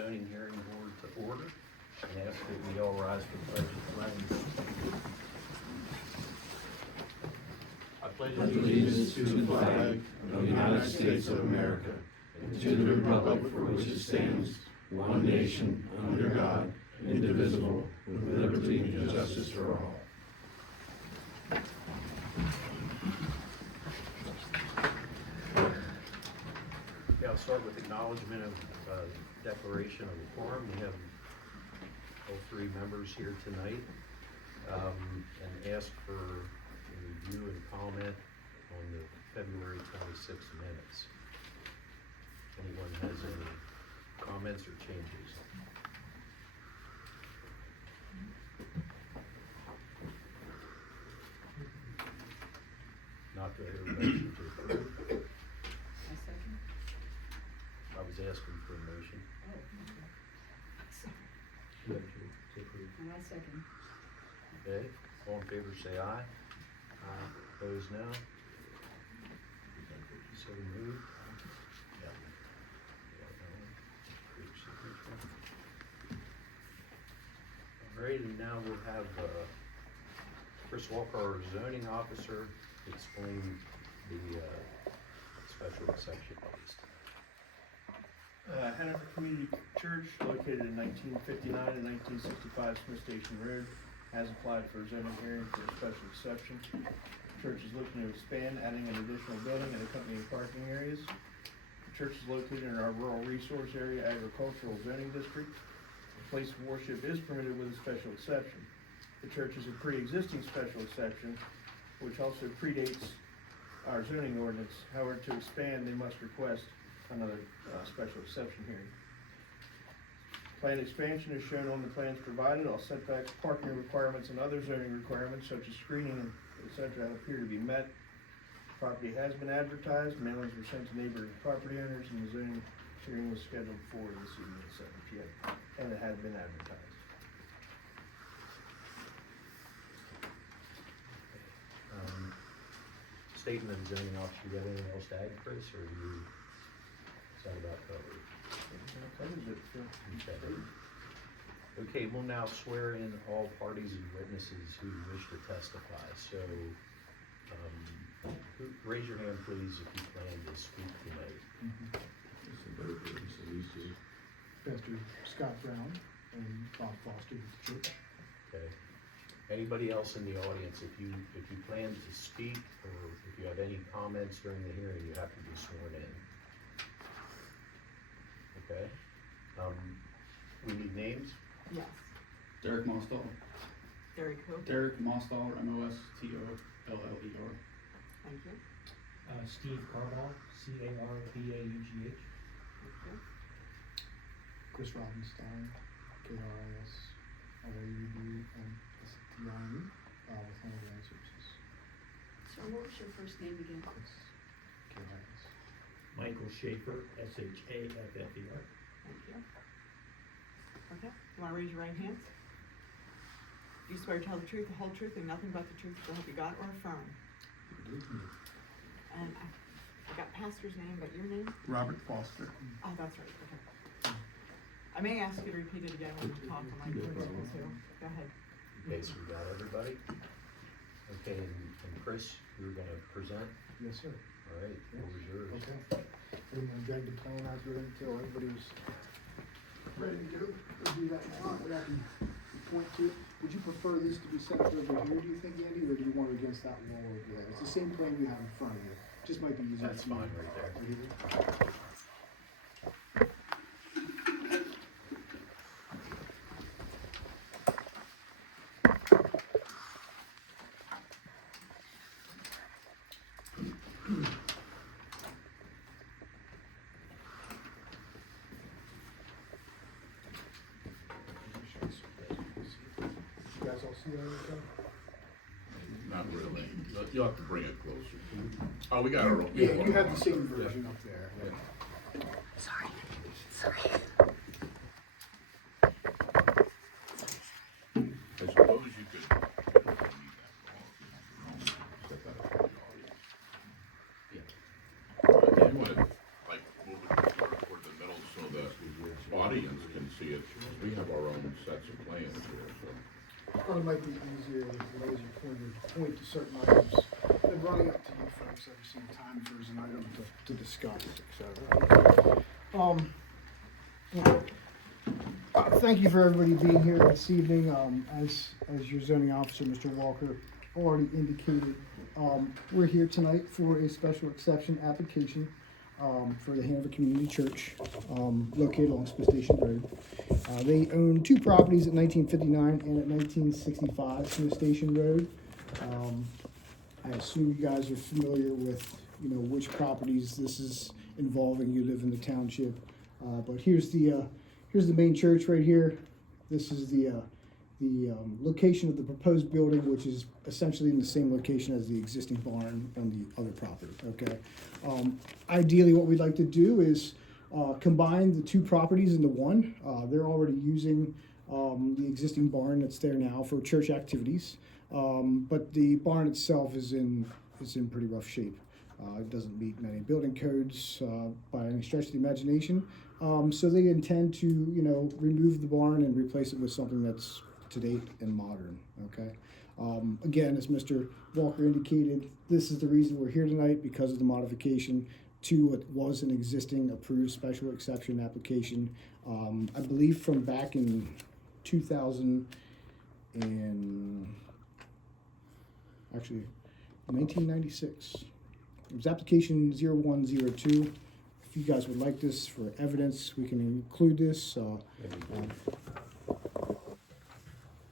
zoning hearing board to order and ask that we all rise for the pledge of allegiance. I pledge Allegiance to the flag of the United States of America and to the republic for which it stands, one nation, under God, indivisible, with liberty and justice for all. Yeah, I'll start with acknowledgement of declaration of a quorum. We have all three members here tonight, and ask for a review and comment on the February 26th minutes. If anyone has any comments or changes? Not to hear a motion to approve. I second. I was asking for a motion. Oh, okay. Sorry. And I second. Okay, all in favor say aye. Aye. Opposed, no. So moved. Yeah. Alright, and now we'll have Chris Walker, our zoning officer, explain the special exception case. Heidelberg Community Church, located in 1959 and 1965 Smith Station Road, has applied for a zoning hearing for a special exception. The church is looking to expand, adding an additional building and accompanying parking areas. The church is located in our rural resource area agricultural zoning district. The place of worship is permitted with a special exception. The church is a pre-existing special exception, which also predates our zoning ordinance. However, to expand, they must request another special exception hearing. Planned expansion is shown on the plans provided. All setbacks, parking requirements, and other zoning requirements such as screening, etc. appear to be met. Property has been advertised, mailings were sent to neighboring property owners, and the zoning hearing was scheduled for this evening at 7 p.m. and it had been advertised. Statement of zoning officer, you have anything else to add, Chris, or you, is that about covered? That covers it, Phil. Okay. Okay, we'll now swear in all parties and witnesses who wish to testify. So, raise your hand, please, if you plan to speak tonight. Pastor Scott Brown and Bob Foster with the church. Okay. Anybody else in the audience, if you plan to speak or if you have any comments during the hearing, you have to be sworn in. Okay. We need names. Yes. Derek Mostoller. Derek Hope. Derek Mostoller, M-O-S-T-O-L-L-E-R. Thank you. Steve Carball, C-A-R-B-A-U-G-H. Thank you. Chris Robinstein, K-R-I-S-R-A-U-D-N-S-T-I-N, with Hunter Land Services. So what was your first name again? Chris, K-R-I-S. Michael Schaefer, S-H-A-F-F-E-R. Thank you. Okay, you wanna raise your right hand? Do you swear to tell the truth, the whole truth, and nothing but the truth, so help you God, or affirm? And I got pastor's name, but your name? Robert Foster. Oh, that's right, okay. I may ask you to repeat it again when you talk, I might principal too. Go ahead. Okay, so we got everybody? Okay, and Chris, you're gonna present? Yes, sir. All right, what was yours? Okay. Didn't want to drag the plan out here until everybody was ready to go. We'll do that now. But I can point to it. Would you prefer this to be set up over here, do you think, Andy, or do you want it against that wall over there? It's the same plan we have in front of you. Just might be easier. That's to fine right there. You guys all see that okay? Not really. You'll have to bring it closer. Oh, we got our own. Yeah, you have the same version up there. I suppose you could. Set that up for the audience. Yeah. You want to, like, move it toward the middle so the audience audience can see it. We have our own sets of plans here, so. I thought it might be easier with the laser pointer to point to certain items than running up to you folks every single time if there's an item to discuss, thank you for everybody being here this evening. As your zoning officer, Mr. Walker, already indicated, we're here tonight for a special exception application for the Hanover Community Church, located along Smith Station Road. They own two properties at 1959 and at 1965 Smith Station Road. I assume you guys are familiar with, which properties this is involving. You live in the township, but here's the main church right here. This is the location of the proposed building, which is essentially in the same location as the existing barn on the other property, okay? Ideally, what we'd like to do is combine the two properties into one. They're already using the existing barn that's there now for church activities, but the barn itself is in pretty rough shape. It doesn't meet many building codes by any stretch of the imagination. So they intend to, remove the barn and replace it with something that's to date and modern, okay? Again, as Mr. Walker indicated, this is the reason we're here tonight, because of the modification to what was an existing approved special exception application, I believe from back in 1996. It was application 0102. If you guys would like this for evidence, we can include this.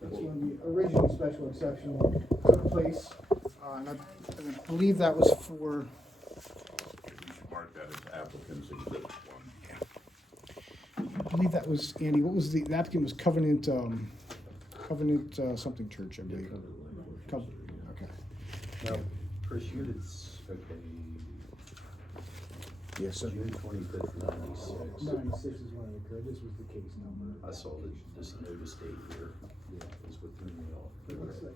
That's when the original special exception took place, and I believe that was for. You should mark that as applicant's exhibit 1. I believe that was, Andy, what was the applicant was Covenant something church, I believe. Okay. Now, Chris, you did, Yes, sir. June 25th, 96. 96 is when it occurred. This was the case number. I saw this notice date here. Yeah, it was within the office.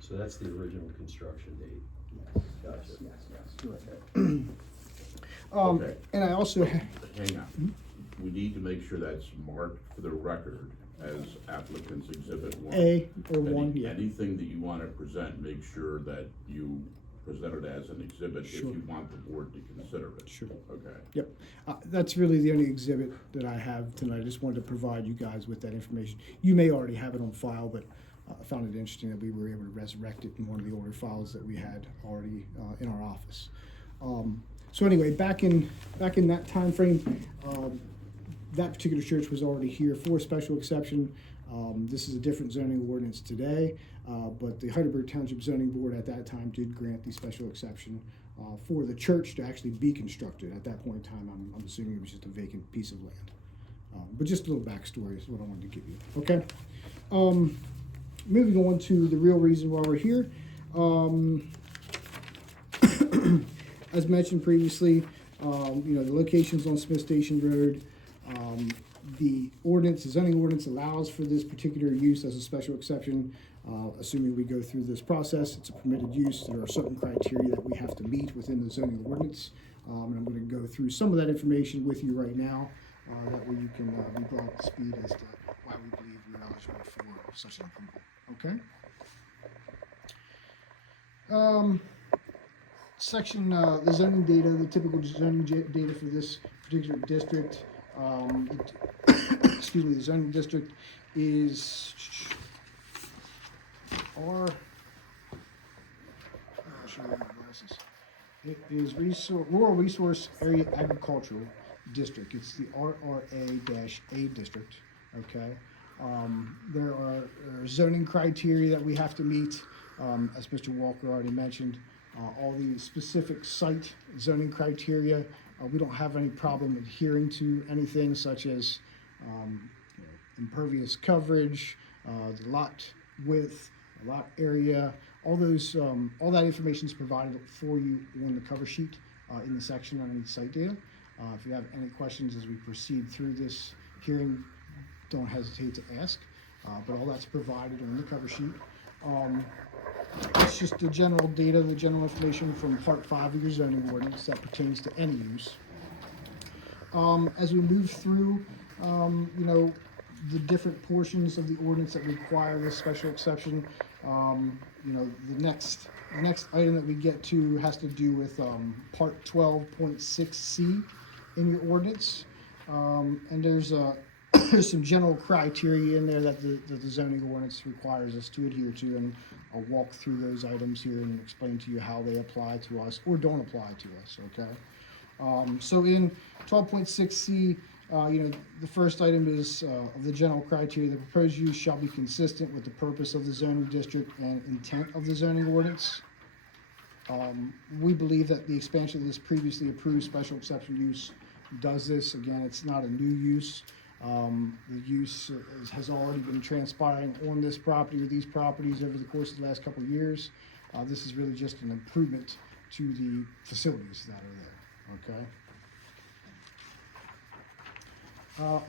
So that's the original construction date. Gotcha. Yes. Okay. And I also. Hang on. We need to make sure that's marked for the record as applicant's exhibit 1. A or 1, yeah. Anything that you want to present, make sure that you present it as an exhibit if Sure. you want the board to consider it. Sure. Okay. Yep. That's really the only exhibit that I have tonight. I just wanted to provide you guys with that information. You may already have it on file, but I found it interesting that we were able to resurrect it in one of the older files that we had already in our office. So anyway, back in that time frame, that particular church was already here for a special exception. This is a different zoning ordinance today, but the Heidelberg Township Zoning Board at that time did grant the special exception for the church to actually be constructed. At that point in time, I'm assuming it was just a vacant piece of land. But just a little backstory is what I wanted to give you, okay? Moving on to the real reason why we're here. As mentioned previously, the location's on Smith Station Road. The zoning ordinance allows for this particular use as a special exception. Assuming we go through this process, it's a permitted use. There are certain criteria that we have to meet within the zoning ordinance. And I'm going to go through some of that information with you right now. That way you can be brought up to speed as to why we believe we're eligible for such an approval. Okay? Section, the zoning data, the typical zoning data for this particular district. Excuse me, the zoning district is It is Rural Resource Area Agricultural District. It's the RRA-A district, okay? There are zoning criteria that we have to meet, as Mr. Walker already mentioned. All the specific site zoning criteria, we don't have any problem adhering to anything such as impervious coverage, the lot width, lot area, all that information is provided for you on the cover sheet in the section on site data. If you have any questions as we proceed through this hearing, don't hesitate to ask, but all that's provided on the cover sheet. It's just the general data, the general information from Part 5 of your zoning ordinance that pertains to any use. as we move through, you know, the different portions of the ordinance that require this special exception, you know, the next item that we get to has to do with, part 12.6C in your ordinance. And there's there's some general criteria in there that the zoning ordinance requires us to adhere to, and I'll walk through those items here and explain to you how they apply to us or don't apply to us, okay? So in 12.6C, you know, the first item is of the general criteria: the proposed use shall be consistent with the purpose of the zoning district and intent of the zoning ordinance. We believe that the expansion of this previously approved special exception use does this. Again, it's not a new use. The use has already been transpiring on this property or these properties over the course of the last couple of years. This is really just an improvement to the facilities that are there, okay?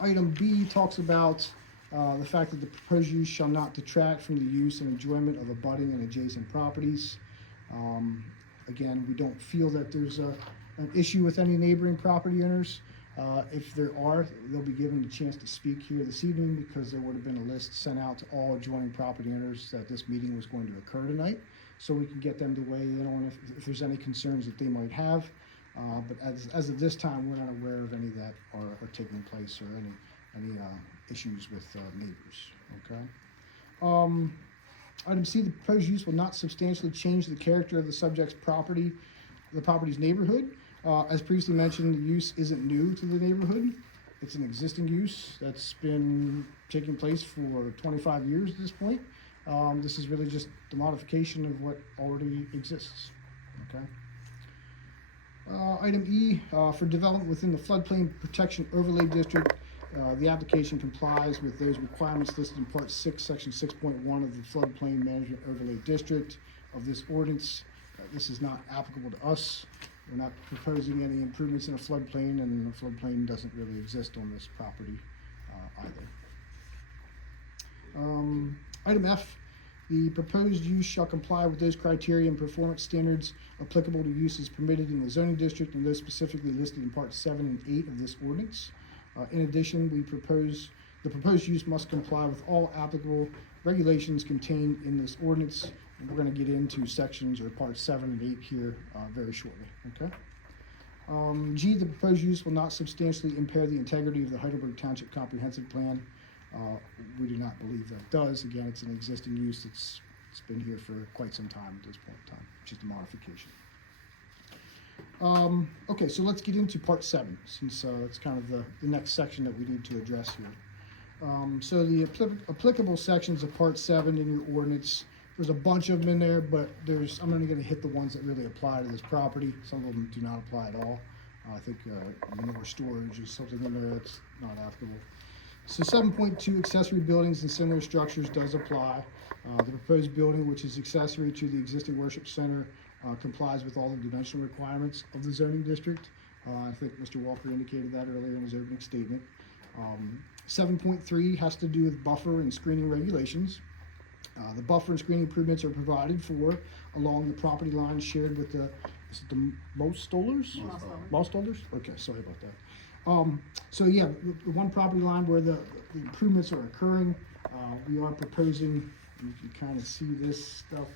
Item B talks about the fact that the proposed use shall not detract from the use and enjoyment of abutting and adjacent properties. Again, we don't feel that there's an issue with any neighboring property owners. If there are, they'll be given the chance to speak here this evening, because there would have been a list sent out to all adjoining property owners that this meeting was going to occur tonight, so we can get them to weigh in on if there's any concerns that they might have. But as of this time, we're not aware of any that are taking place, or any issues with neighbors, okay? Item C, the proposed use will not substantially change the character of the subject's property, the property's neighborhood. As previously mentioned, the use isn't new to the neighborhood. It's an existing use that's been taking place for 25 years at this point. This is really just the modification of what already exists, okay? Item E, for development within the floodplain protection overlay district, the application complies with those requirements listed in Part 6, Section 6.1 of the Floodplain Management Overlay District of this ordinance. This is not applicable to us. We're not proposing any improvements in a floodplain, and the floodplain doesn't really exist on this property either. Item F, the proposed use shall comply with those criteria and performance standards applicable to uses permitted in the zoning district and those specifically listed in Part 7 and 8 of this ordinance. In addition, the proposed use must comply with all applicable regulations contained in this ordinance. And we're going to get into sections or Parts 7 and 8 here very shortly, okay? G, the proposed use will not substantially impair the integrity of the Heidelberg Township Comprehensive Plan. We do not believe that does. Again, it's an existing use. It's been here for quite some time at this point in time, just a modification. Okay, so let's get into Part 7, since it's kind of the next section that we need to address here. So the applicable sections of Part 7 in your ordinance, there's a bunch of them in there, but I'm only going to hit the ones that really apply to this property. Some of them do not apply at all. I think manure storage is something in there that's not applicable. So 7.2, accessory buildings and similar structures does apply. The proposed building, which is accessory to the existing worship center, complies with all the dimensional requirements of the zoning district. I think Mr. Walker indicated that earlier in his opening statement. 7.3 has to do with buffer and screening regulations. The buffer and screening improvements are provided for along the property line shared with the Mostollers? Mostollers? Okay, sorry about that. So yeah, the one property line where the improvements are occurring, we are proposing, and you can kind of see this stuff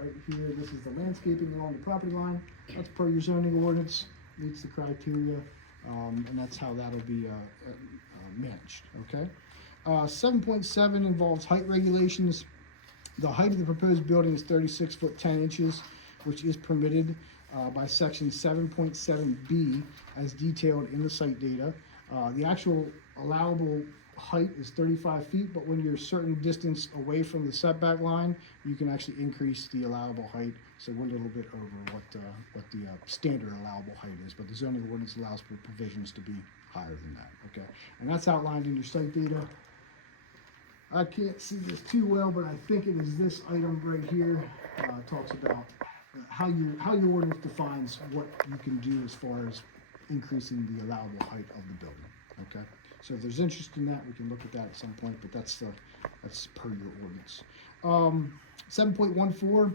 right here. This is the landscaping along the property line. That's per your zoning ordinance, meets the criteria, and that's how that'll be managed, okay? 7.7 involves height regulations. The height of the proposed building is 36 foot 10 inches, which is permitted by section 7.7B as detailed in the site data. The actual allowable height is 35 feet, but when you're a certain distance away from the setback line, you can actually increase the allowable height. So we're a little bit over what the standard allowable height is, but the zoning ordinance allows for provisions to be higher than that, okay? And that's outlined in your site data. I can't see this too well, but I think it is this item right here. Talks about how your ordinance defines what you can do as far as increasing the allowable height of the building, okay? So if there's interest in that, we can look at that at some point, but that's per your ordinance. 7.14,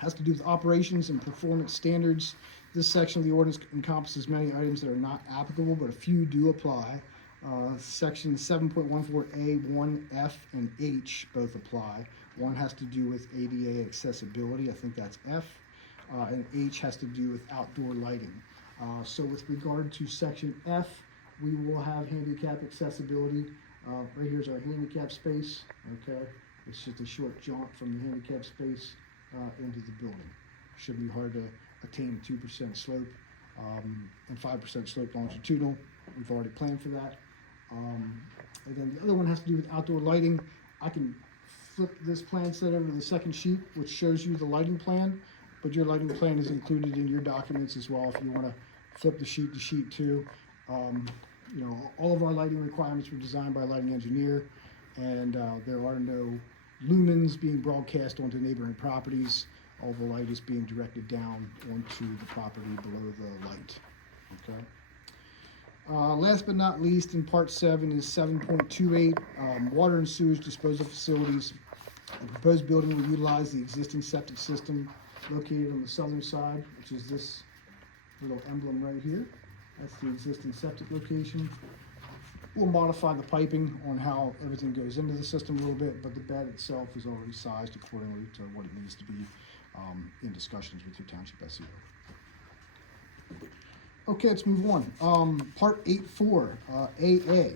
has to do with operations and performance standards. This section of the ordinance encompasses many items that are not applicable, but a few do apply. Section 7.14A, 1F, and H both apply. One has to do with ADA accessibility, I think that's F, and H has to do with outdoor lighting. So with regard to section F, we will have handicap accessibility. Right here's our handicap space, okay? It's just a short jaunt from the handicap space into the building. Shouldn't be hard to attain 2% slope and 5% slope longitudinal. We've already planned for that. And then the other one has to do with outdoor lighting. I can flip this plan set over to the second sheet, which shows you the lighting plan, but your lighting plan is included in your documents as well if you want to flip the sheet to sheet 2. You know, all of our lighting requirements were designed by a lighting engineer, and there are no lumens being broadcast onto neighboring properties. All the light is being directed down onto the property below the light, okay? Last but not least, in part 7 is 7.28, water and sewage disposal facilities. The proposed building will utilize the existing septic system located on the southern side, which is this little emblem right here. That's the existing septic location. We'll modify the piping on how everything goes into the system a little bit, but the bed itself is already sized accordingly to what it needs to be in discussions with your township SEO. Okay, let's move on. Part 8.4, AA,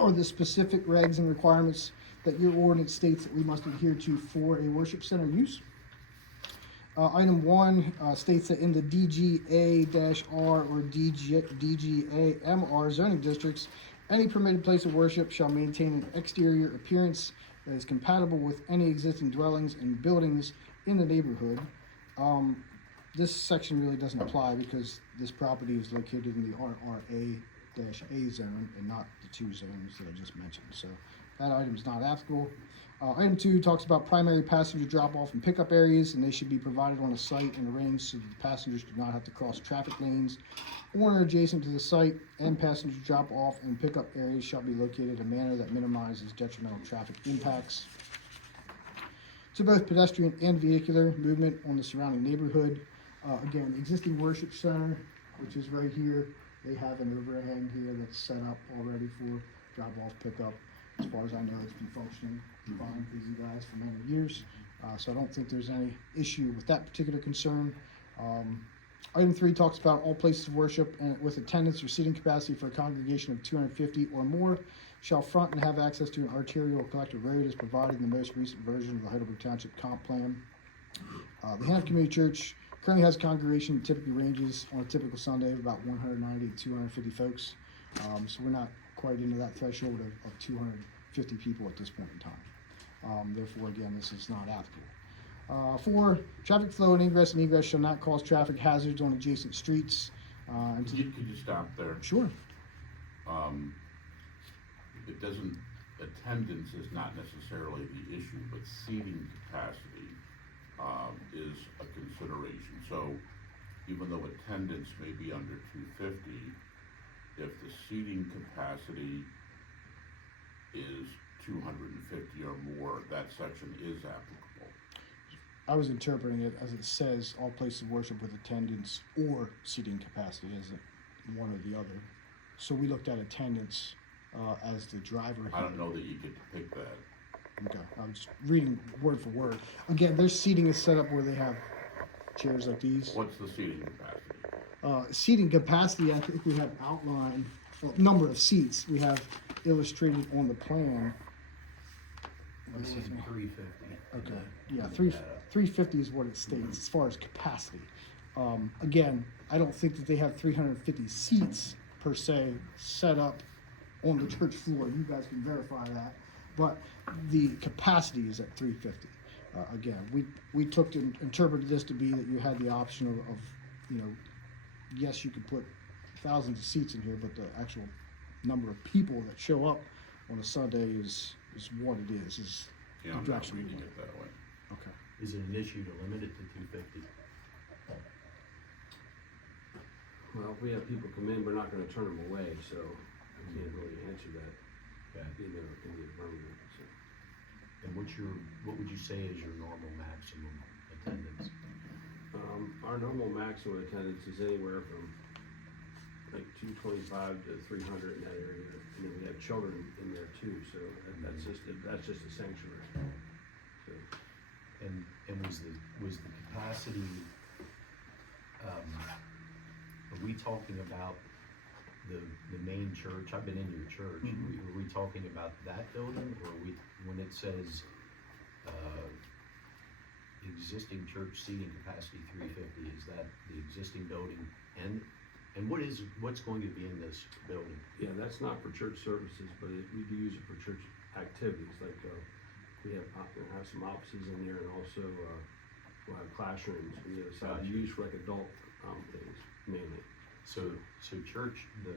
are the specific regs and requirements that your ordinance states that we must adhere to for a worship center use. Item 1 states that in the DGA-R or DGA-MR zoning districts, any permitted place of worship shall maintain an exterior appearance that is compatible with any existing dwellings and buildings in the neighborhood. This section really doesn't apply because this property is located in the RRA-A zone and not the 2 zones that I just mentioned. So that item is not applicable. Item 2 talks about primary passenger drop-off and pickup areas, and they should be provided on the site and arranged so that the passengers do not have to cross traffic lanes or adjacent to the site, and passenger drop-off and pickup areas shall be located in a manner that minimizes detrimental traffic impacts to both pedestrian and vehicular movement on the surrounding neighborhood. Again, the existing worship center, which is right here, they have an overhang here that's set up already for drop-off, pickup. As far as I know, it's been functioning fine for you guys for many years. So I don't think there's any issue with that particular concern. Item 3 talks about all places of worship and with attendance or seating capacity for a congregation of 250 or more shall front and have access to an arterial or collector road as provided in the most recent version of the Heidelberg Township comp plan. The Hannah Community Church currently has a congregation that typically ranges on a typical Sunday of about 190 to 250 folks. So we're not quite into that threshold of 250 people at this point in time. Therefore, again, this is not applicable. 4, traffic flow and ingress shall not cause traffic hazards on adjacent streets. Could you stop there? Sure. It doesn't, attendance is not necessarily the issue, but seating capacity is a consideration. So even though attendance may be under 250, if the seating capacity is 250 or more, that section is applicable. I was interpreting it as it says all places of worship with attendance or seating capacity as one or the other. So we looked at attendance as the driver. I don't know that you could pick that. Okay, I'm just reading word for word. Again, their seating is set up where they have chairs like these. What's the seating capacity? Seating capacity, I think we have outlined, number of seats we have illustrated on the plan. This is 350. Okay, yeah, 350 is what it states as far as capacity. Again, I don't think that they have 350 seats per se set up on the church floor. You guys can verify that. But the capacity is at 350. Again, we took to interpret this to be that you had the option of you know, yes, you could put thousands of seats in here, but the actual number of people that show up on a Sunday is what it is Yeah, I'm the not direction we reading want. it that way. Okay. Is it an issue to limit it to 250? Well, if we have people come in, we're not gonna turn them away, so I can't really answer that Okay. in the affirmative, so. And what would you say is your normal maximum attendance? Our normal maximum attendance is anywhere from like 225 to 300 in that area, and then we have children in there too, so that's just a sanctuary. So, And was the capacity, are we talking about the main church? I've been in your church. Mhm. Are we talking about that building, or are we, when it says, existing church seating capacity 350, is that the existing building? And what's going to be in this building? yeah, that's not for church services, but we do use it for church activities, like, we we'll have some offices in there, and also, we'll have classrooms on the other side, Gotcha. used for like adult, things mainly. So church, your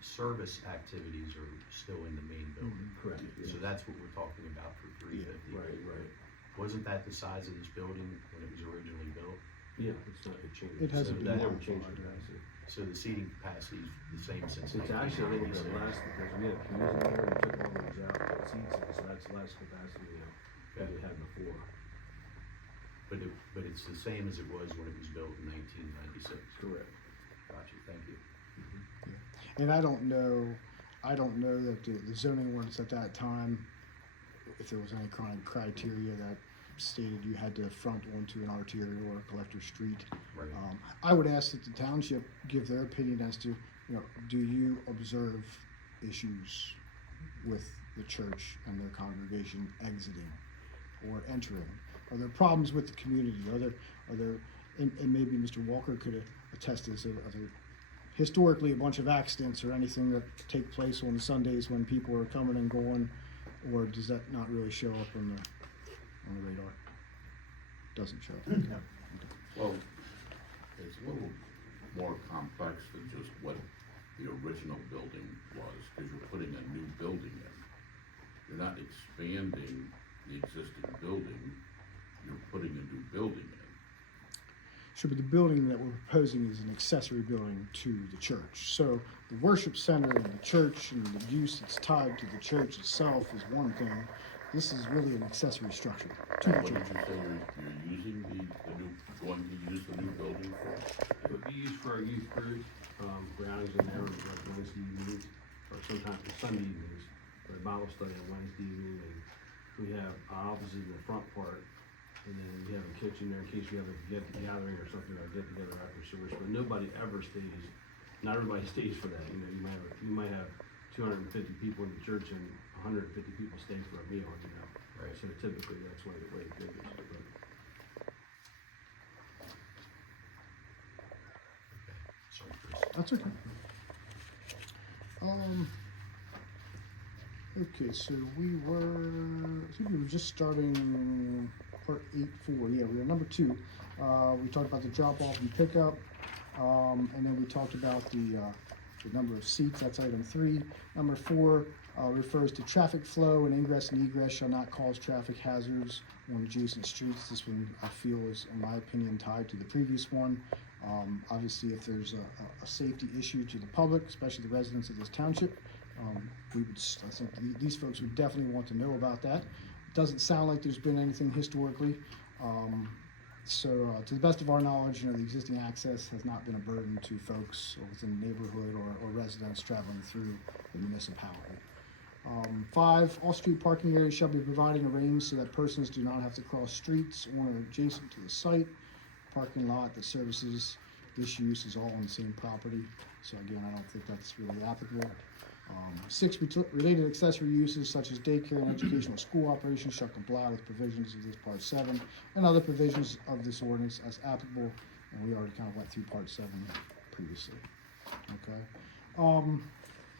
service activities are still in the main building? Correct, yeah. So that's what we're talking about for 350? Right. Wasn't that the size of this building when it was originally built? Yeah, it's not, it changed. It hasn't been They never modified. changed capacity. So the seating capacity is the same since It's actually a little bit 1996? less because we had pews in there, we took all those out, put seats in, so that's less capacity now than we had before. But it's the same as it was when it was built in 1996? Correct. Gotcha, thank you. And I don't know that the zoning ordinance at that time, if there was any kind of criteria that stated you had to front onto an arterial or collector street. Right. I would ask that the township give their opinion as to, do you observe issues with the church and their congregation exiting or entering? Are there problems with the community? Are there, and maybe Mr. Walker could attest to this, are there historically a bunch of accidents or anything that take place on Sundays when people are coming and going, or does that not really show up on the radar? Doesn't show up. No. Well, it's a little more complex than just what the original building was, because you're putting a new building in. You're not expanding the existing building, you're putting a new building in. Sure, but the building that we're proposing is an accessory building to the church. So the worship center and the church and the use that's tied to the church itself is one thing. This is really an accessory structure to the What did church. you say you're using going to use the new building for? It would be used for our youth group, groundings in there, like Wednesday evenings, or sometimes Sunday evenings, or Bible study on Wednesday evening, and we have offices in the front part, and then we have a kitchen there in case we have a gathering or something, or get together after service, but nobody ever stays, not everybody stays for that, you might have 250 people in the church and 150 people stay for a meal, Right. So typically, that's why the way it figures, but. Sorry, Chris. That's okay. Okay, so I think we were just starting part 8.4. Yeah, we were number 2. We talked about the drop off and pickup, and then we talked about the number of seats. That's item 3. Number 4 refers to traffic flow, and ingress and egress shall not cause traffic hazards on adjacent streets. This one I feel is, in my opinion, tied to the previous one. Obviously, if there's a safety issue to the public, especially the residents of this township, I think these folks would definitely want to know about that. It doesn't sound like there's been anything historically. So to the best of our knowledge, the existing access has not been a burden to folks within the neighborhood or residents traveling through the municipality. 5, all street parking areas shall be provided and arranged so that persons do not have to cross streets on or adjacent to the site. Parking lot that services this use is all on the same property. So again, I don't think that's really applicable. 6, related accessory uses such as daycare and educational school operations shall comply with provisions of this part 7 and other provisions of this ordinance as applicable. And we already kind of went through part 7 previously. Okay.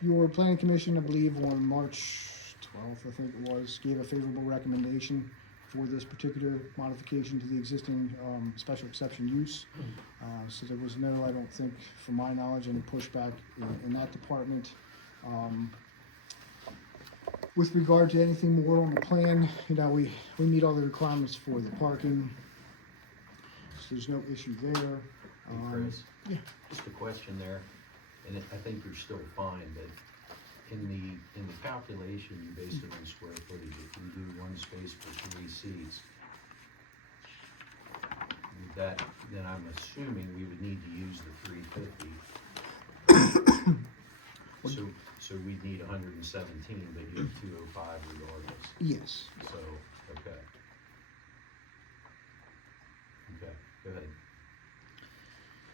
Your planning commission, I believe on March 12th, I think it was, gave a favorable recommendation for this particular modification to the existing special exception use. So there was no, I don't think, from my knowledge, any pushback in that department. With regard to anything more on the plan, we meet all the requirements for the parking, so there's no issue there. Hey, Chris? Yeah. Just a question there, and I think you're still fine, but in the calculation, you based it on square footage. If you do one space for 3 seats, that, then I'm assuming we would need to use the 350. So we'd need 117, but you have 205 regardless. Yes. So, okay. Okay, go ahead.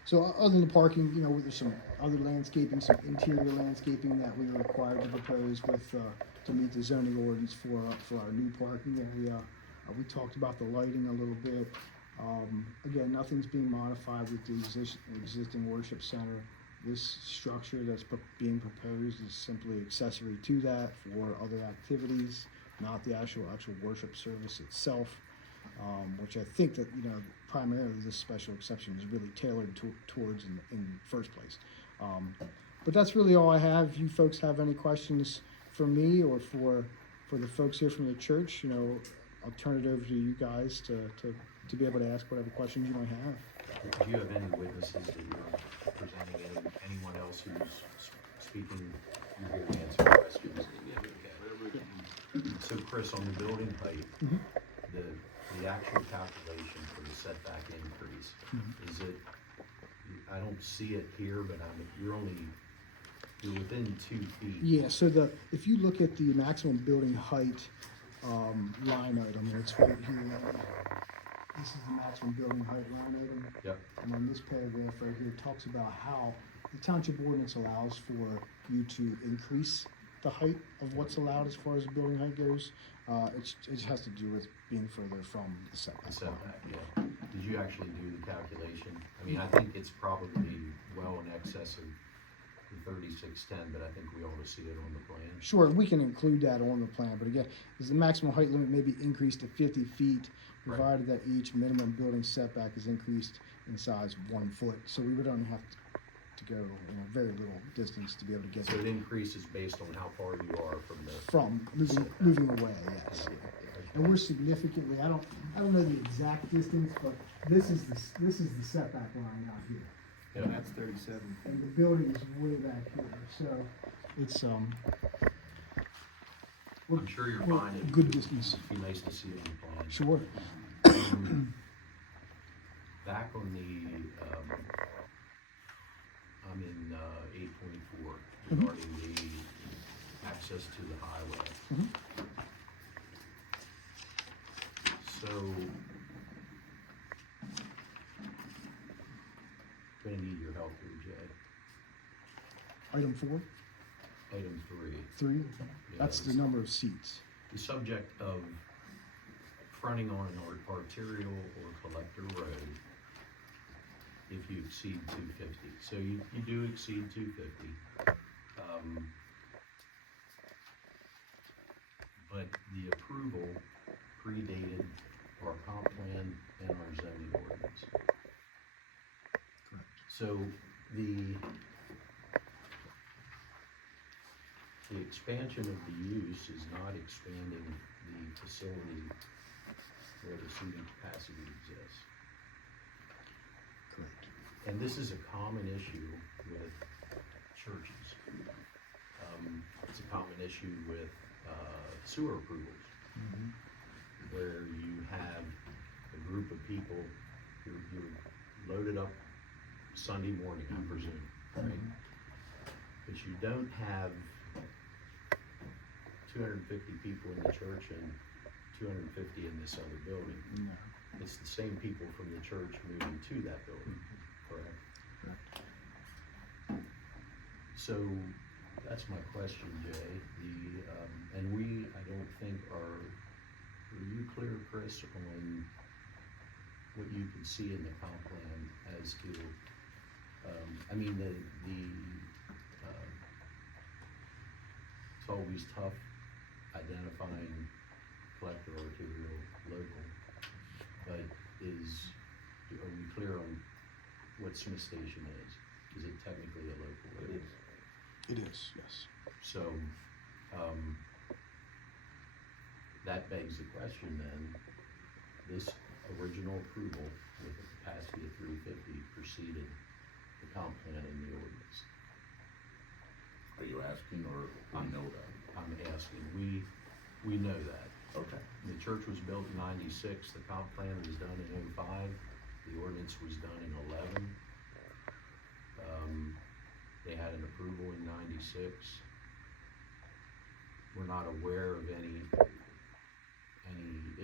So other than the parking, you know, there's some other landscaping, some interior landscaping that we were required to propose with, to meet the zoning ordinance for our new parking area. We talked about the lighting a little bit. Again, nothing's being modified with the existing worship center. This structure that's being proposed is simply accessory to that for other activities, not the actual worship service itself. Which I think that, you know, primarily this special exception is really tailored towards in the first place. But that's really all I have. If you folks have any questions for me or for the folks here from the church, you know, I'll turn it over to you guys to be able to ask whatever questions you might have. Do you have any witnesses that you're presenting, anyone else who's speaking? You're here to answer questions. Okay. So Chris, on the building height, the actual calculation for the setback increase, is it, I don't see it here, but you're within 2 feet. Yeah, so if you look at the maximum building height line item, it's right here. This is the maximum building height line item. Yep. And then this paragraph right here talks about how the township ordinance allows for you to increase the height of what's allowed as far as the building height goes. It just has to do with being further from the setback. The setback, yeah. Did you actually do the calculation? I mean, I think it's probably well in excess of the 3610, but I think we ought to see it on the plan. Sure, we can include that on the plan, but again, is the maximum height limit may be increased to 50 feet, provided that each minimum building setback is increased in size 1 foot. So we would only have to go, you know, very little distance to be able to get So it increases based on how far you are from moving away. Yes, and we're significantly. I don't know the exact distance, but this is the setback line out here. Yeah, That's 37. And the building is way back here, so it's I'm sure you're fine. good distance. It'd be nice to see it on the plan. Sure. Back on the, I'm in 8.4 regarding the access to the highway. So, gonna need your help here, Jay. Item 4, Item 3. 3. That's the number of seats. The subject of fronting on an arterial or collector road if you exceed 250. So you do exceed 250. But the approval predated our comp plan and our zoning ordinance. Correct. So the expansion of the use is not expanding the facility where the seating capacity exists. Correct. And this is a common issue with churches. It's a common issue with sewer approvals, where you have a group of people, you're loaded up Sunday morning, I presume, right? But you don't have 250 people in the church and 250 in this other building. No. It's the same people from the church moving to that building, correct? Correct. So, that's my question, Jay. And I don't think are you clear, Chris, on what you can see in the comp plan as to, I mean, it's always tough identifying collector, arterial, local, but are we clear on what Smith Station is? Is it technically a local? It is. It is, yes. So, that begs the question then, this original approval with a capacity of 350 preceded the comp plan and the ordinance. Are you asking, or we know that? I'm asking, we know that. Okay. The church was built in 96, the comp plan was done in 05, the ordinance was done in 11. They had an approval in 96. We're not aware of any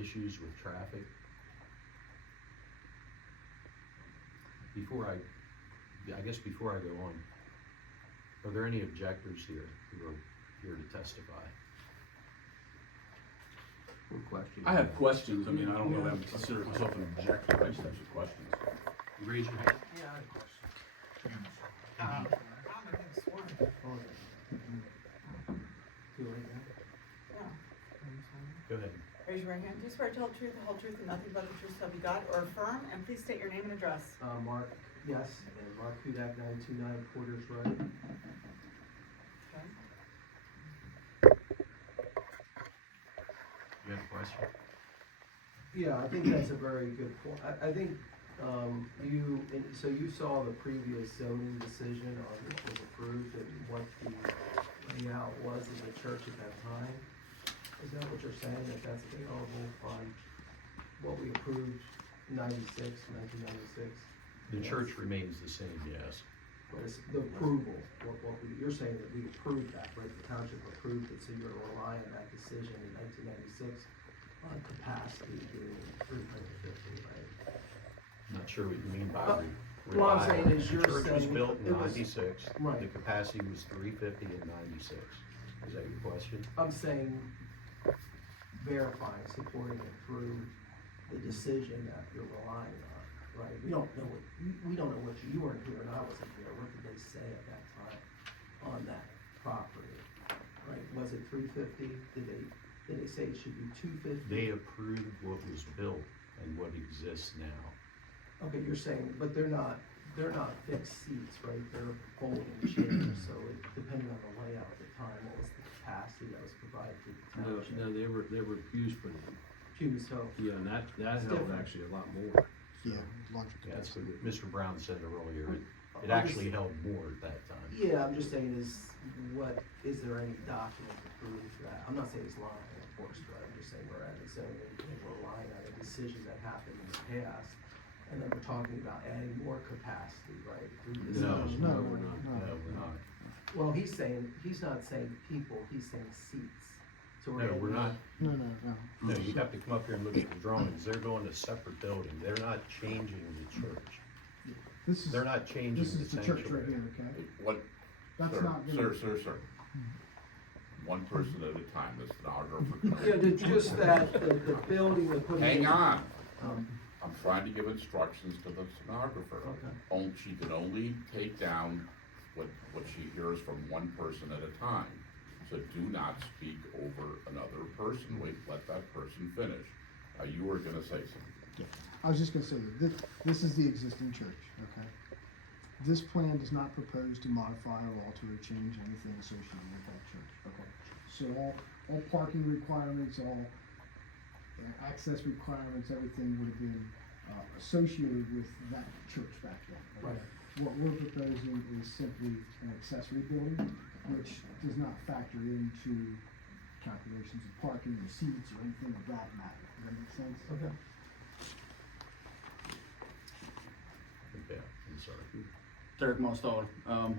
issues with traffic. Before I go on, are there any objectors here who are here to testify? I have questions. I mean, I don't know that I would consider myself an objector. I just have some questions. Raise your hand. Yeah, I have a question. I'm gonna have sworn. Go ahead. Raise your right hand. Do you swear to tell the truth, the whole truth, and nothing but the truth so help you God, or affirm? And please state your name and address. Mark, yes, and Mark Hudak, 929 Porter's Road. Okay. You have a question? Yeah, I think that's a very good point. I think, so you saw the previous zoning decision on what was approved and what the layout was of the church at that time? Is that what you're saying, that that's available on what we approved 1996? The church remains the same, yes. But it's the approval, you're saying that we approved that, right? The township approved it, so you're relying on that decision in 1996 on capacity being 350, right? Not sure what you mean by What I'm saying is you're The church was saying built in it was- 96. Right. The capacity was 350 in 96. Is that your question? I'm saying verifying, supporting it through the decision that you're relying on, right? We don't know what you weren't here and I wasn't here. What did they say at that time on that property? Right? Was it 350? Did they say it should be 250? They approved what was built and what exists now. Okay, you're saying, but they're not fixed seats, right? They're folding chairs, so it, depending on the layout at the time, what was the capacity that was provided to the township? No, they were pews for them. Pews, so, Yeah, and that It's held different. actually a lot more. Yeah, larger That's capacity. what Mr. Brown said earlier. It I'm actually just- held more at that time. yeah, I'm just saying is there any document to prove that? I'm not saying it's lying, of course, but I'm just saying we're at a zoning, and we're relying on a decision that happened in the past. And then we're talking about adding more capacity, right? through this No, decision. no, We're not. No, we're not. Well, he's not saying people, he's saying seats. So No, we're not. No. No, you have to come up here and look at the drawings. They're going to separate building. They're not changing the church. This is, They're not changing this the is the church right sanctuary. here, okay? What, That's sir, not gonna- sir. One person at a time, the stenographer. Yeah, just that, the building, we're putting. Hang on, Um, I'm trying to give instructions to the stenographer. Okay. She can only take down what she hears from one person at a time. So do not speak over another person, let that person finish. You were gonna say something. I was just gonna say, that this is the existing church, okay? This plan does not propose to modify or alter or change anything associated with that church, okay? So all parking requirements, all access requirements, everything would have been, associated with that church back then, okay? Right. What we're proposing is simply an accessory building, which does not factor into calculations of parking or seats or anything of that matter. Does that make sense? Okay. Yeah, I'm sorry. Derek Mostaller. Thank you.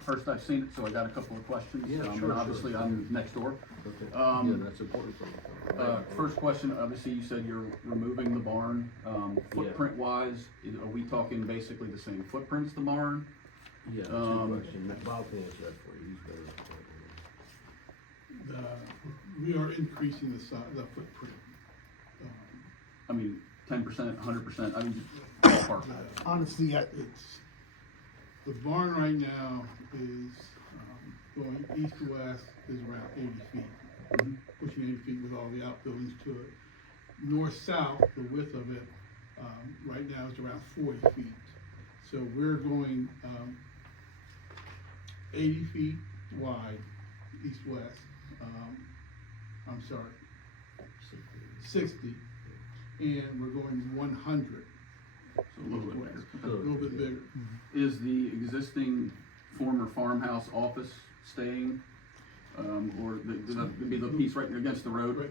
First, I've seen it, so I got a couple of questions. Yeah, And sure. obviously, I'm next door. Okay. Um, Yeah, that's important for them. First question, obviously, you said you're removing the barn. Footprint wise, are we talking basically the same footprint as the barn? Yeah, that's a Um, good question. Bob can answer that for you. He's better at that. We are increasing the footprint. I mean, 10%, 100%, I mean, ballpark. Honestly, it's, the barn right now is, going east to west is around 80 feet. Mhm. Pushing 80 feet with all the outbuildings to it. North-south, the width of it, right now is around 40 feet. So we're going, 80 feet wide, east-west, I'm sorry, 60, and we're going 100. So a little bit bigger. A little bit bigger. Is the existing former farmhouse office staying? Or be the piece right against the road? Right,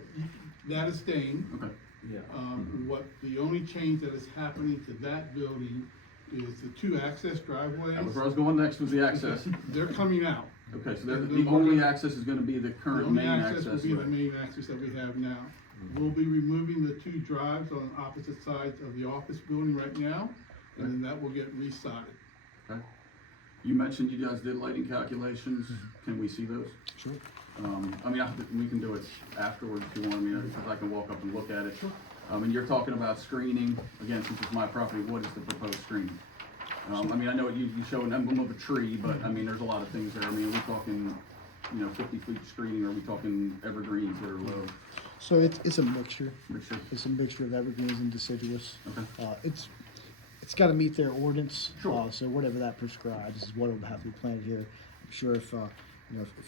that is staying. Okay, Yeah. What, the only change that is happening to that building is the two access driveways. that was where I was going next, was the access. They're coming out. Okay, so And the we're only gonna- access is gonna be the The current only main access will access. be the main access that we have now. We'll be removing the two drives on opposite sides of the office building right now, and then that will get resodded. Okay. You mentioned you guys did lighting calculations. Can we see those? Sure. I mean, we can do it afterwards if you want, I mean, because I can walk up and look at it. And you're talking about screening, again, since it's my property, what is the proposed screening? I mean, I know you show an emblem of a tree, but I mean, there's a lot of things there. I mean, are we talking, 50-foot screening, or are we talking evergreens that are low? So it's a mixture. Mixture? It's a mixture of evergreens and deciduous. Okay. It's gotta meet their ordinance. Sure. So whatever that prescribes is what will have to be planted here. I'm sure if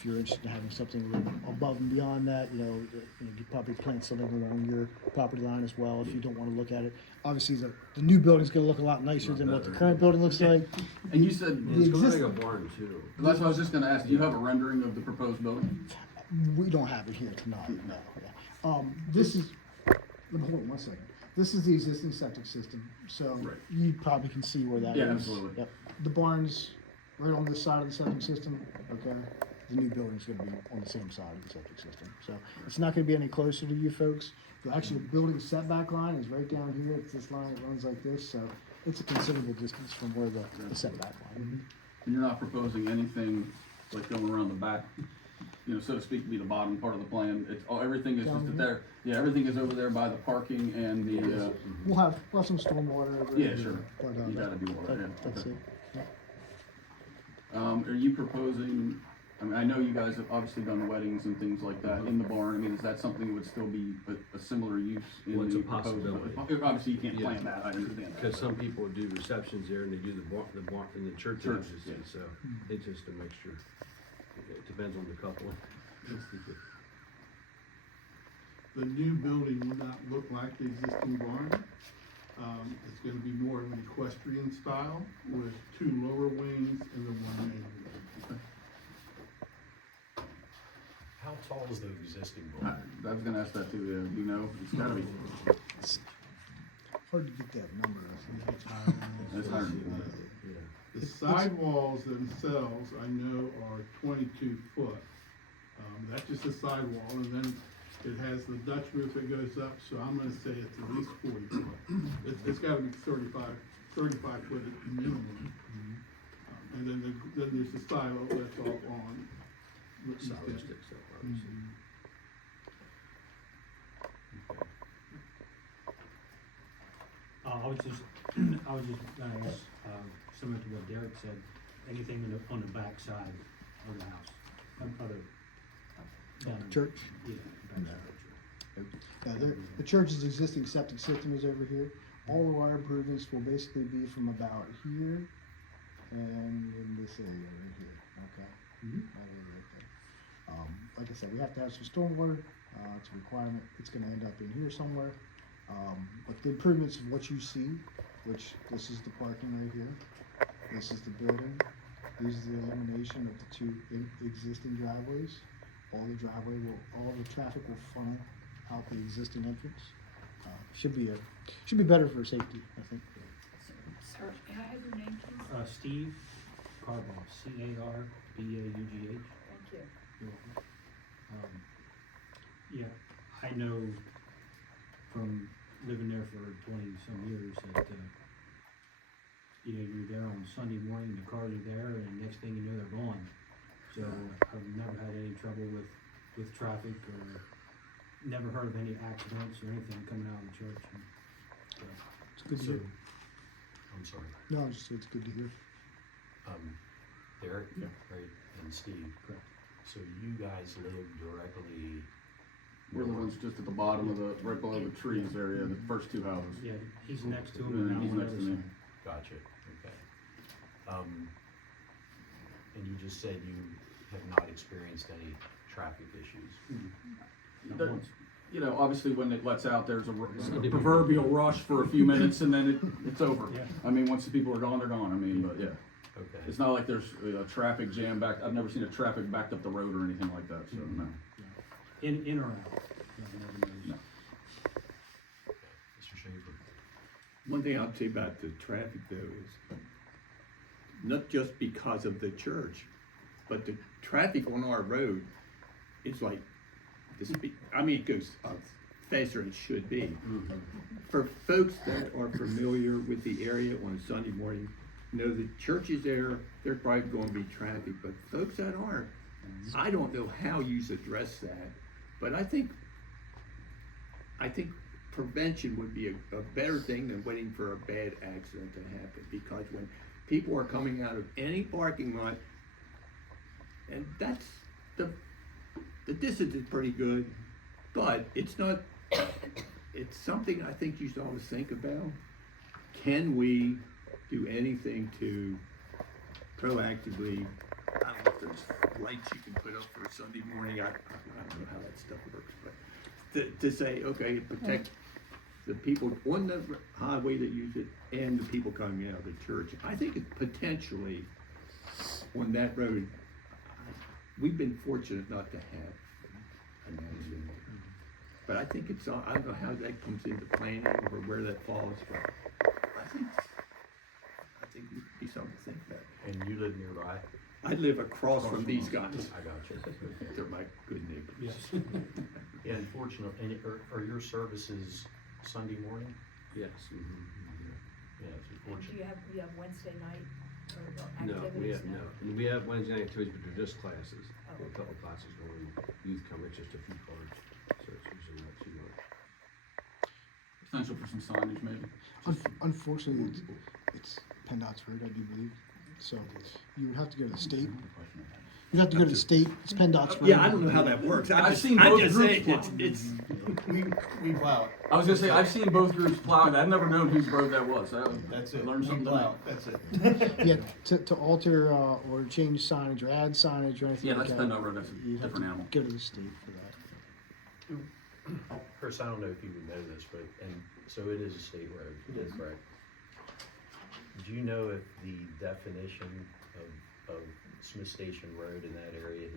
you're interested in having something a little above and beyond that, you could probably plant something along your property line as well if you don't wanna look at it. Obviously, the new building's gonna look a lot nicer than what the current building looks like. And you said, The exist- barn too. that's what I was just gonna ask, do you have a rendering of the proposed building? We don't have it here tonight, no. Yeah. This is, hold on one second. This is the existing septic system, so Right. you probably can see where that is. Yeah, absolutely. Yep. The barn's right on this side of the septic system, okay? The new building's gonna be on the same side of the septic system, so it's not gonna be any closer to you folks. Actually, the building setback line is right down here, it's this line that runs like this, so it's a considerable distance from where the setback line. And you're not proposing anything like going around the back, so to speak, to be the bottom part of the plan? Everything is Down just here? there, yeah, everything is over there by the parking and the, We'll have some stormwater over yeah, here, sure, but, you gotta be water, yeah. that's Okay. it. Are you proposing, I mean, I know you guys have obviously done weddings and things like that in the barn, I mean, is that something that would still be a similar use in Well, it's a the proposed? possibility. Obviously, you can't Yeah. plan that, I understand that. Because some people do receptions there and they do the barn in the church Church, houses, yeah. so it's just a mixture. It depends on the couple. The new building will not look like the existing barn. It's gonna be more of an equestrian style with two lower wings and the one main wing. How tall is the existing I barn? I was gonna ask that too, yeah, it's gotta be, Hard to get that number. it's higher than that. The sidewalls themselves, I know, are 22 foot. That's just a sidewall, and then it has the Dutch roof that goes up, so I'm gonna say it's at least 40 foot. It's gotta be 35 foot at minimum. And then there's the silo that's all on. the east Solid end. sticks up, obviously. I was just gonna ask, similar to what Derek said, anything on the back side of the house, Church? Yeah. No. The church's existing septic system is over here. All of our improvements will basically be from about here and in this area right here, okay? All the way right there. Like I said, we have to have some stormwater, it's a requirement, it's gonna end up in here somewhere. But the improvements of what you see, which this is the parking right here, this is the building, these are the elimination of the two existing driveways. All the traffic will funnel out the existing entrance. Should be better for safety, I think. Sir, may I have your name, please? Steve Carball, Carbaughh. Thank you. Yeah, I know from living there for 20-some years that, you're there on Sunday morning, the cars are there, and next thing you know, they're gone. So I've never had any trouble with traffic, or never heard of any accidents or anything coming out of the church. And, It's good to So, hear. I'm sorry, No, it's good to hear. Derek? Yeah. Right, and Steve? Correct. So you guys live directly? We're the ones just at the bottom of right below the trees area, the first two houses. Yeah, he's next to him, Yeah, and I'm he's on the next other to me. side. Gotcha, okay. And you just said you have not experienced any traffic issues? That- Obviously when it lets out, there's a proverbial rush for a few minutes and then it's over. Yeah. I mean, once the people are gone, they're gone, I mean, but yeah. Okay. It's not like there's a traffic jam back, I've never seen a traffic backed up the road or anything like that, so no. In or out? Never knows. No. Mr. Schaefer? One thing I'll say about the traffic though is not just because of the church, but the traffic on our road is like, it goes faster than it should be. For folks that are familiar with the area on Sunday morning, the church is there, there's probably gonna be traffic, but folks that aren't, I don't know how you address that, but I think prevention would be a better thing than waiting for a bad accident to happen, because when people are coming out of any parking lot, and that's the distance is pretty good, but it's not, it's something I think you should always think about. Can we do anything to proactively, I don't know if there's lights you can put up for Sunday morning, I don't know how that stuff works, but to say, okay, protect the people on the highway that use it and the people coming out of the church. I think it potentially on that road, we've been fortunate not to have an accident. But I think it's, I don't know how that comes into planning or where that falls, but I think it would be something to think about. And you live nearby? I live across from these guys. I got you. They're my good neighbors. Yes. Yeah, unfortunately, and are your services Sunday morning? Yes. Yeah, it's Do unfortunate. you have Wednesday night or No, we activities? have, no, and we have Wednesday night activities, but they're just classes. Oh. A couple classes going, youth come, it's just a few cards, so it's usually not too much. Potential for some signage maybe. Unfortunately, it's PennDOT's road, I do believe, so you would have to go to the state. You'd have to go to the state, it's PennDOT's road. Yeah, I don't know how that works. I've seen both groups plow. It's, We plow it. I was gonna say, I've seen both groups plowing, I've never known whose road that was, That's it. Learned something We tonight. plow it. That's it. Yeah, to alter, or change signage or add signage or anything Yeah, like that's that. PennDOT road, that's a you'd have different to animal. Go to the state for that. Chris, I don't know if you would know this, but, and so it is a state road. It is. Correct. Do you know if the definition of Smith Station Road in that area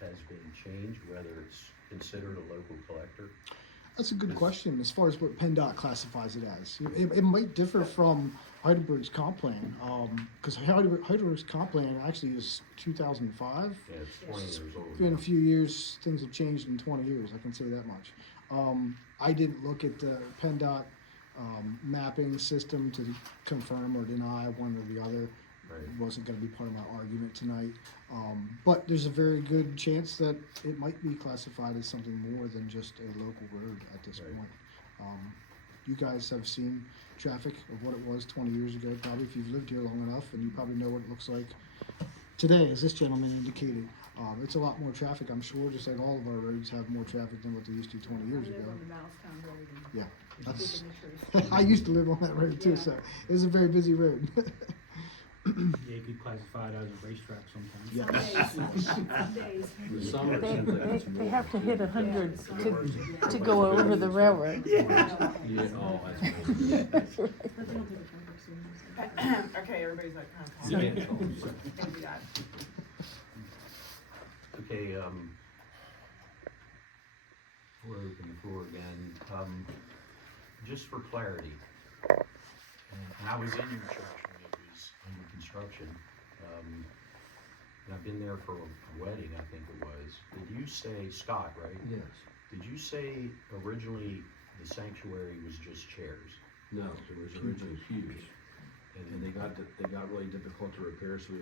has been changed, whether it's considered a local collector? That's a good question, as far as what PennDOT classifies it as. It might differ from Heidelberg's comp plan, because Heidelberg's comp plan actually is 2005. Yeah, it's 20 years old. In a few years, things have changed in 20 years, I can say that much. I didn't look at the PennDOT mapping system to confirm or deny one or the other. Right. It wasn't gonna be part of my argument tonight. But there's a very good chance that it might be classified as something more than just a local road at this Right. point. You guys have seen traffic of what it was 20 years ago, probably, if you've lived here long enough, and you probably know what it looks like today, as this gentleman indicated. It's a lot more traffic, I'm sure, just like all of our roads have more traffic than what they used to 20 years I ago. live on the Mousetown Road and Yeah, that's, speaking the truth. I used to live on that road too, Yeah. so it was a very busy road. Yeah, you could classify it as a racetrack sometimes. Yeah. Some days. The summer, They, sometimes they, it's they more. have to hit 100 Yeah. to go over the railroad. Yeah, oh, that's. Okay, everybody's like kind of Yeah. calm. Thank you, God. Okay, we're open the floor again. Just for clarity, and I was in your church when it was under construction, and I've been there for a wedding, I think it was. Did you say, Scott, right? Yes, Did you say originally the sanctuary was just chairs? no, it was originally pews, and they got really difficult to repair, so we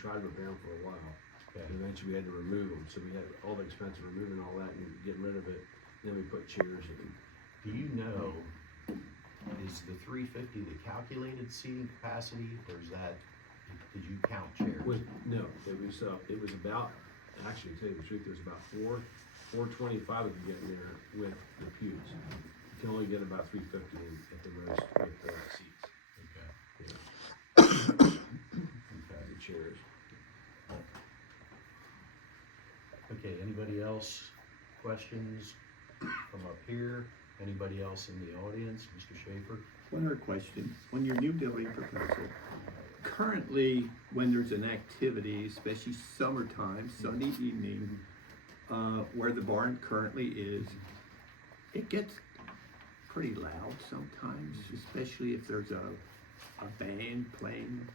tried to repair them for a while. Okay. And eventually we had to remove them, so we had all the expense of removing all that and getting rid of it, then we put chairs in. Do you know, is the 350 the calculated seating capacity, or is that, did you count chairs? No, it was about, actually, to tell you the truth, it was about 425 we could get in there with the pews. You can only get about 350 at the most with the seats. Okay. Yeah. Okay. The chairs. Okay, anybody else? Questions from up here? Anybody else in the audience? Mr. Schaefer? one other question, on your new building proposal, currently, when there's an activity, especially summertime, Sunday evening, where the barn currently is, it gets pretty loud sometimes, especially if there's a band playing.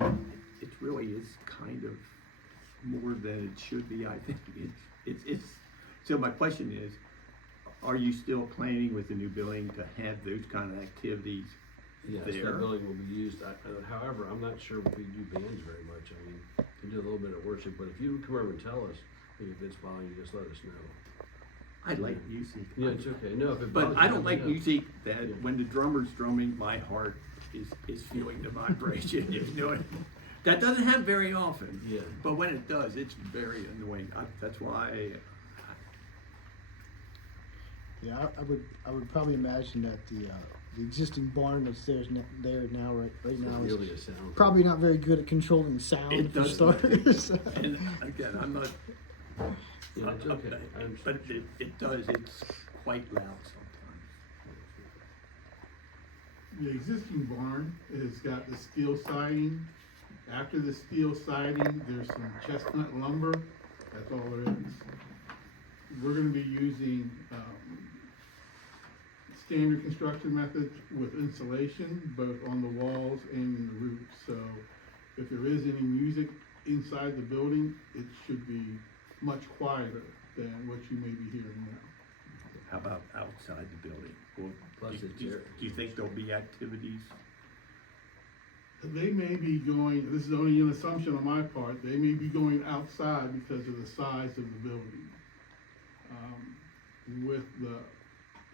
It really is kind of more than it should be, I think. It's, so my question is, are you still planning with the new building to have those kind of activities Yes, there? that building will be used, however, I'm not sure if we do bands very much, I mean, we do a little bit of worship, but if you come over and tell us, if it's bothering you, just let us know. I like music. Yeah, it's okay, no, if it But bothers I you, don't let me like know. music that when the drummer's drumming, my heart is feeling the vibration, you know? That doesn't happen very often. Yeah. But when it does, it's very annoying. That's why. Yeah, I would probably imagine that the existing barn that's there now, right now is Really a sound. probably not very good at controlling sound It for does. starters. And again, I'm not. Yeah, it's okay, I understand. But it does. It's quite loud sometimes. The existing barn has got the steel siding. After the steel siding, there's some chestnut lumber. That's all there is. We're gonna be using, standard construction methods with insulation, both on the walls and in the roof. So if there is any music inside the building, it should be much quieter than what you may be hearing now. How about outside the building? Well, Plus do it's you air. think there'll be activities? They may be going, this is only an assumption on my part, they may be going outside because of the size of the building. With the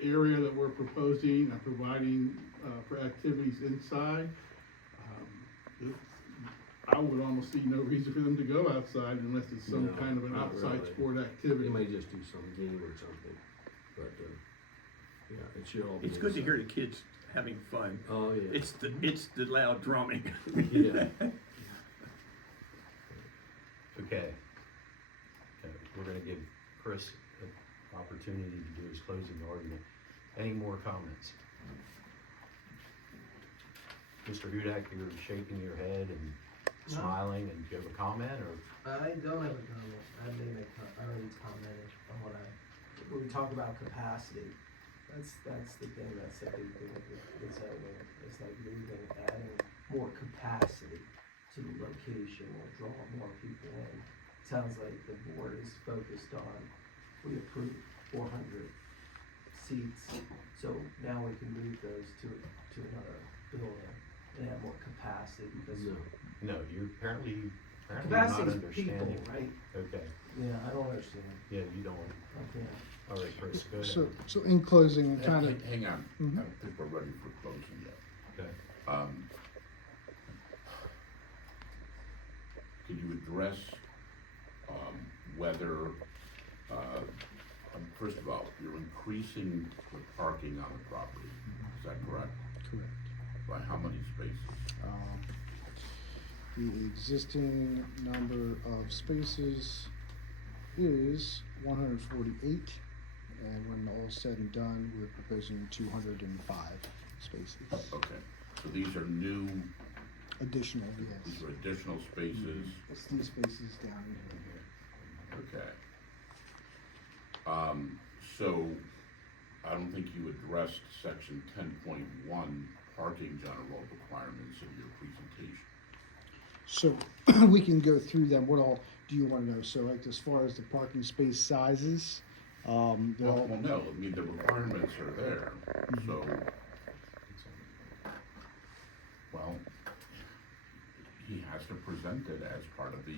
area that we're proposing and providing, for activities inside, I would almost see no reason for them to go outside unless it's some No, kind of an not outside really. sport activity. They may just do some game or something, but, yeah, it should all be. It's good to hear the inside. kids having fun. Oh, yeah. It's the loud drumming. Yeah. Okay. We're gonna give Chris an opportunity to do his closing argument. Any more comments? Mr. Hudak, you're shaking your head and No. smiling, and do you have a comment, or? I don't have a comment. I already commented on what when we talk about capacity, that's the thing, that's the big thing with zoning. It's like moving, adding more capacity to the location or draw more people in. Sounds like the board is focused on, we approved 400 seats, so now we can move those to another building and have more capacity because. No. No, you're apparently not Capacity is people, understanding. right? Okay, Yeah, I don't understand. yeah, you don't. Okay. All right, Chris, go ahead. So in closing, kind of, Hang on, I Mhm. don't think we're ready for closing yet. Okay. Could you address, whether, first of all, you're increasing the parking on the property, is that correct? correct. By how many spaces? The existing number of spaces is 148, and when all is said and done, we're proposing 205 spaces. Okay, so these are new, Additional, these yes. are additional spaces, It's these spaces down here. okay. So, I don't think you addressed section 10.1 parking general requirements in your presentation. So we can go through them. What all do you want to know? So like as far as the parking space sizes, they're all, Well, no, I mean, the requirements are there, so, well, he has to present it as part of the,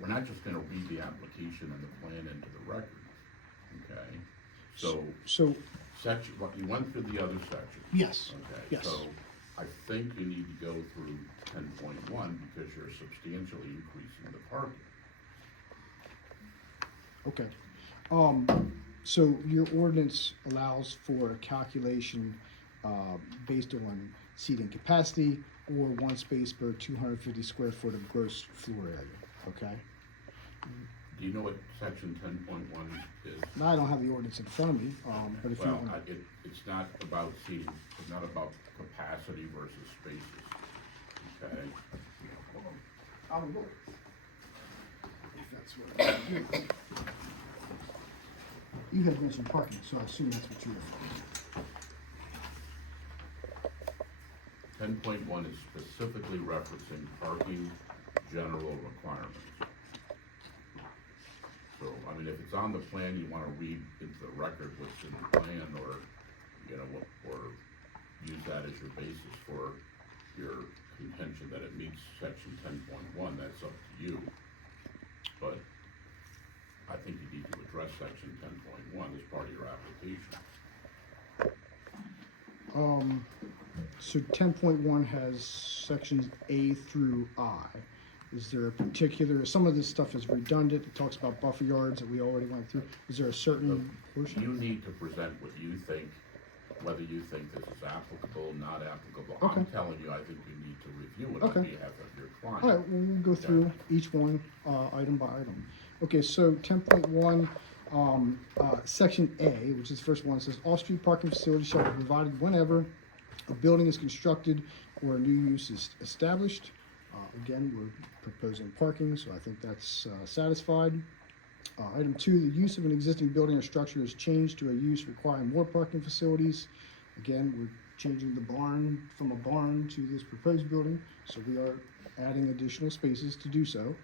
we're not just gonna read the application and the plan into the record, okay? So, so, section, what, you went through the other sections. yes, Okay, yes. so I think you need to go through 10.1 because you're substantially increasing the parking. Okay. So your ordinance allows for a calculation, based on seating capacity or one space per 250 square foot of gross floor area, okay? Do you know what section 10.1 is? Now, I don't have the ordinance in front of me, but if you Well, want. it's not about seating, it's not about capacity versus spaces, okay? I'll look. If that's what you had mentioned parking, so I assume that's what you were. 10.1 is specifically referencing parking general requirements. So, I mean, if it's on the plan, you wanna read into the record what's in the plan, or, you know, or use that as your basis for your contention that it meets section 10.1, that's up to you. But I think you need to address section 10.1 as part of your application. So 10.1 has sections A through I. Is there a particular, some of this stuff is redundant, it talks about buffer yards that we already went through. Is there a certain portion? You need to present what you think, whether you think this is applicable, not applicable. Okay. I'm telling you, I think you need to review it on Okay. behalf of your client. All right, well, we'll go through each one, item by item. Okay, so 10.1, section A, which is the first one, says off-street parking facilities shall be provided whenever a building is constructed or a new use is established. Again, we're proposing parking, so I think that's satisfied. Item 2, the use of an existing building or structure is changed to a use requiring more parking facilities. Again, we're changing the barn from a barn to this proposed building, so we are adding additional spaces to do so.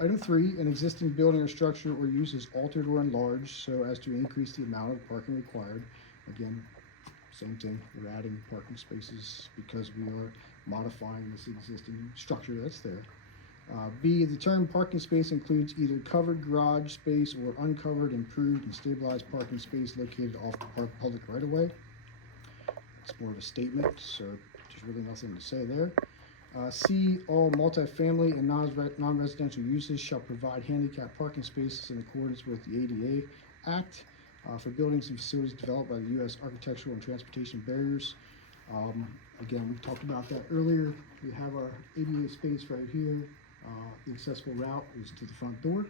Item 3, an existing building or structure or use is altered or enlarged so as to increase the amount of parking required. Again, same thing, we're adding parking spaces because we are modifying this existing structure that's there. B, the term parking space includes either covered garage space or uncovered, improved, and stabilized parking space located off the public right-of-way. It's more of a statement, so there's really nothing to say there. C, all multifamily and non-residential uses shall provide handicap parking spaces in accordance with the ADA Act for buildings and facilities developed by the U.S. Architectural and Transportation Barriers. Again, we talked about that earlier. We have our ADA space right here. The accessible route is to the front door.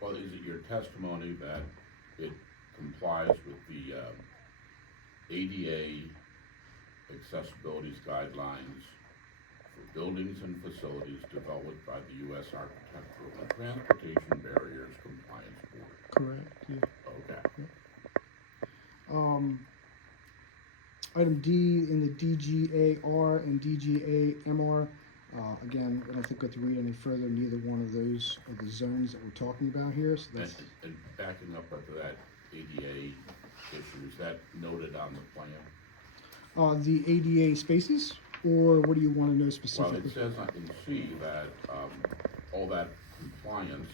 Well, is it your testimony that it complies with the ADA accessibility guidelines for buildings and facilities developed by the U.S. Architectural and Transportation Barriers Compliance Board? Correct, yeah. Okay. Item D in the DGAR and DGAMR, again, I don't think we have to read any further, neither one of those are the zones that we're talking about here, so that's. And backing up to that ADA issue, is that noted on the plan? The ADA spaces, or what do you want to know Well, specifically? it says in C that, all that compliance,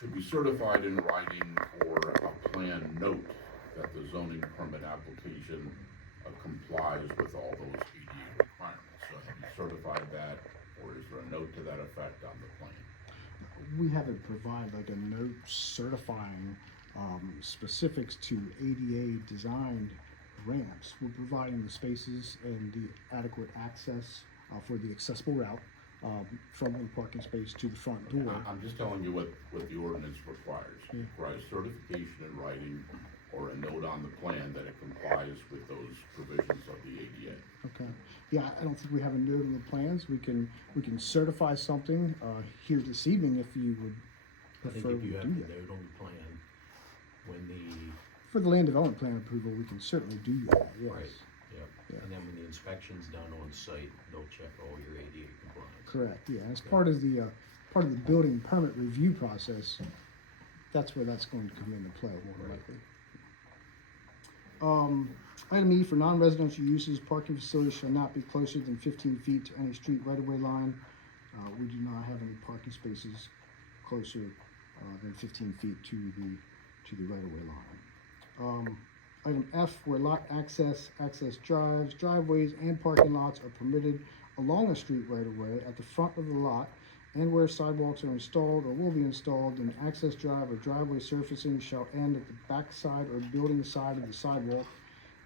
should be certified in writing or a plan note that the zoning permit application complies with all those ADA requirements. So have you certified that, or is there a note to that effect on the plan? We haven't provided like a note certifying specifics to ADA designed ramps. We're providing the spaces and the adequate access for the accessible route from one parking space to the front door. I'm just telling you what the ordinance requires. It requires certification in writing or a note on the plan that it complies with those provisions of the ADA. Okay. Yeah, I don't think we have a note in the plans. We can certify something here this evening if you would I think prefer if to you have do the that. note on the plan, when the, For the land development plan approval, we can certainly do that, yes. right, yeah, Yeah. and then when the inspection's done on site, they'll check all your ADA compliance. Correct, yeah. As part of the building permit review process, that's where that's going to come into play more than likely. Item E, for non-residential uses, parking facilities shall not be closer than 15 feet to any street right-of-way line. We do not have any parking spaces closer than 15 feet to the right-of-way line. Item F, where lot access drives, driveways, and parking lots are permitted along a street right-of-way at the front of the lot, and where sidewalks are installed or will be installed, then access drive or driveway surfacing shall end at the back side or building side of the sidewalk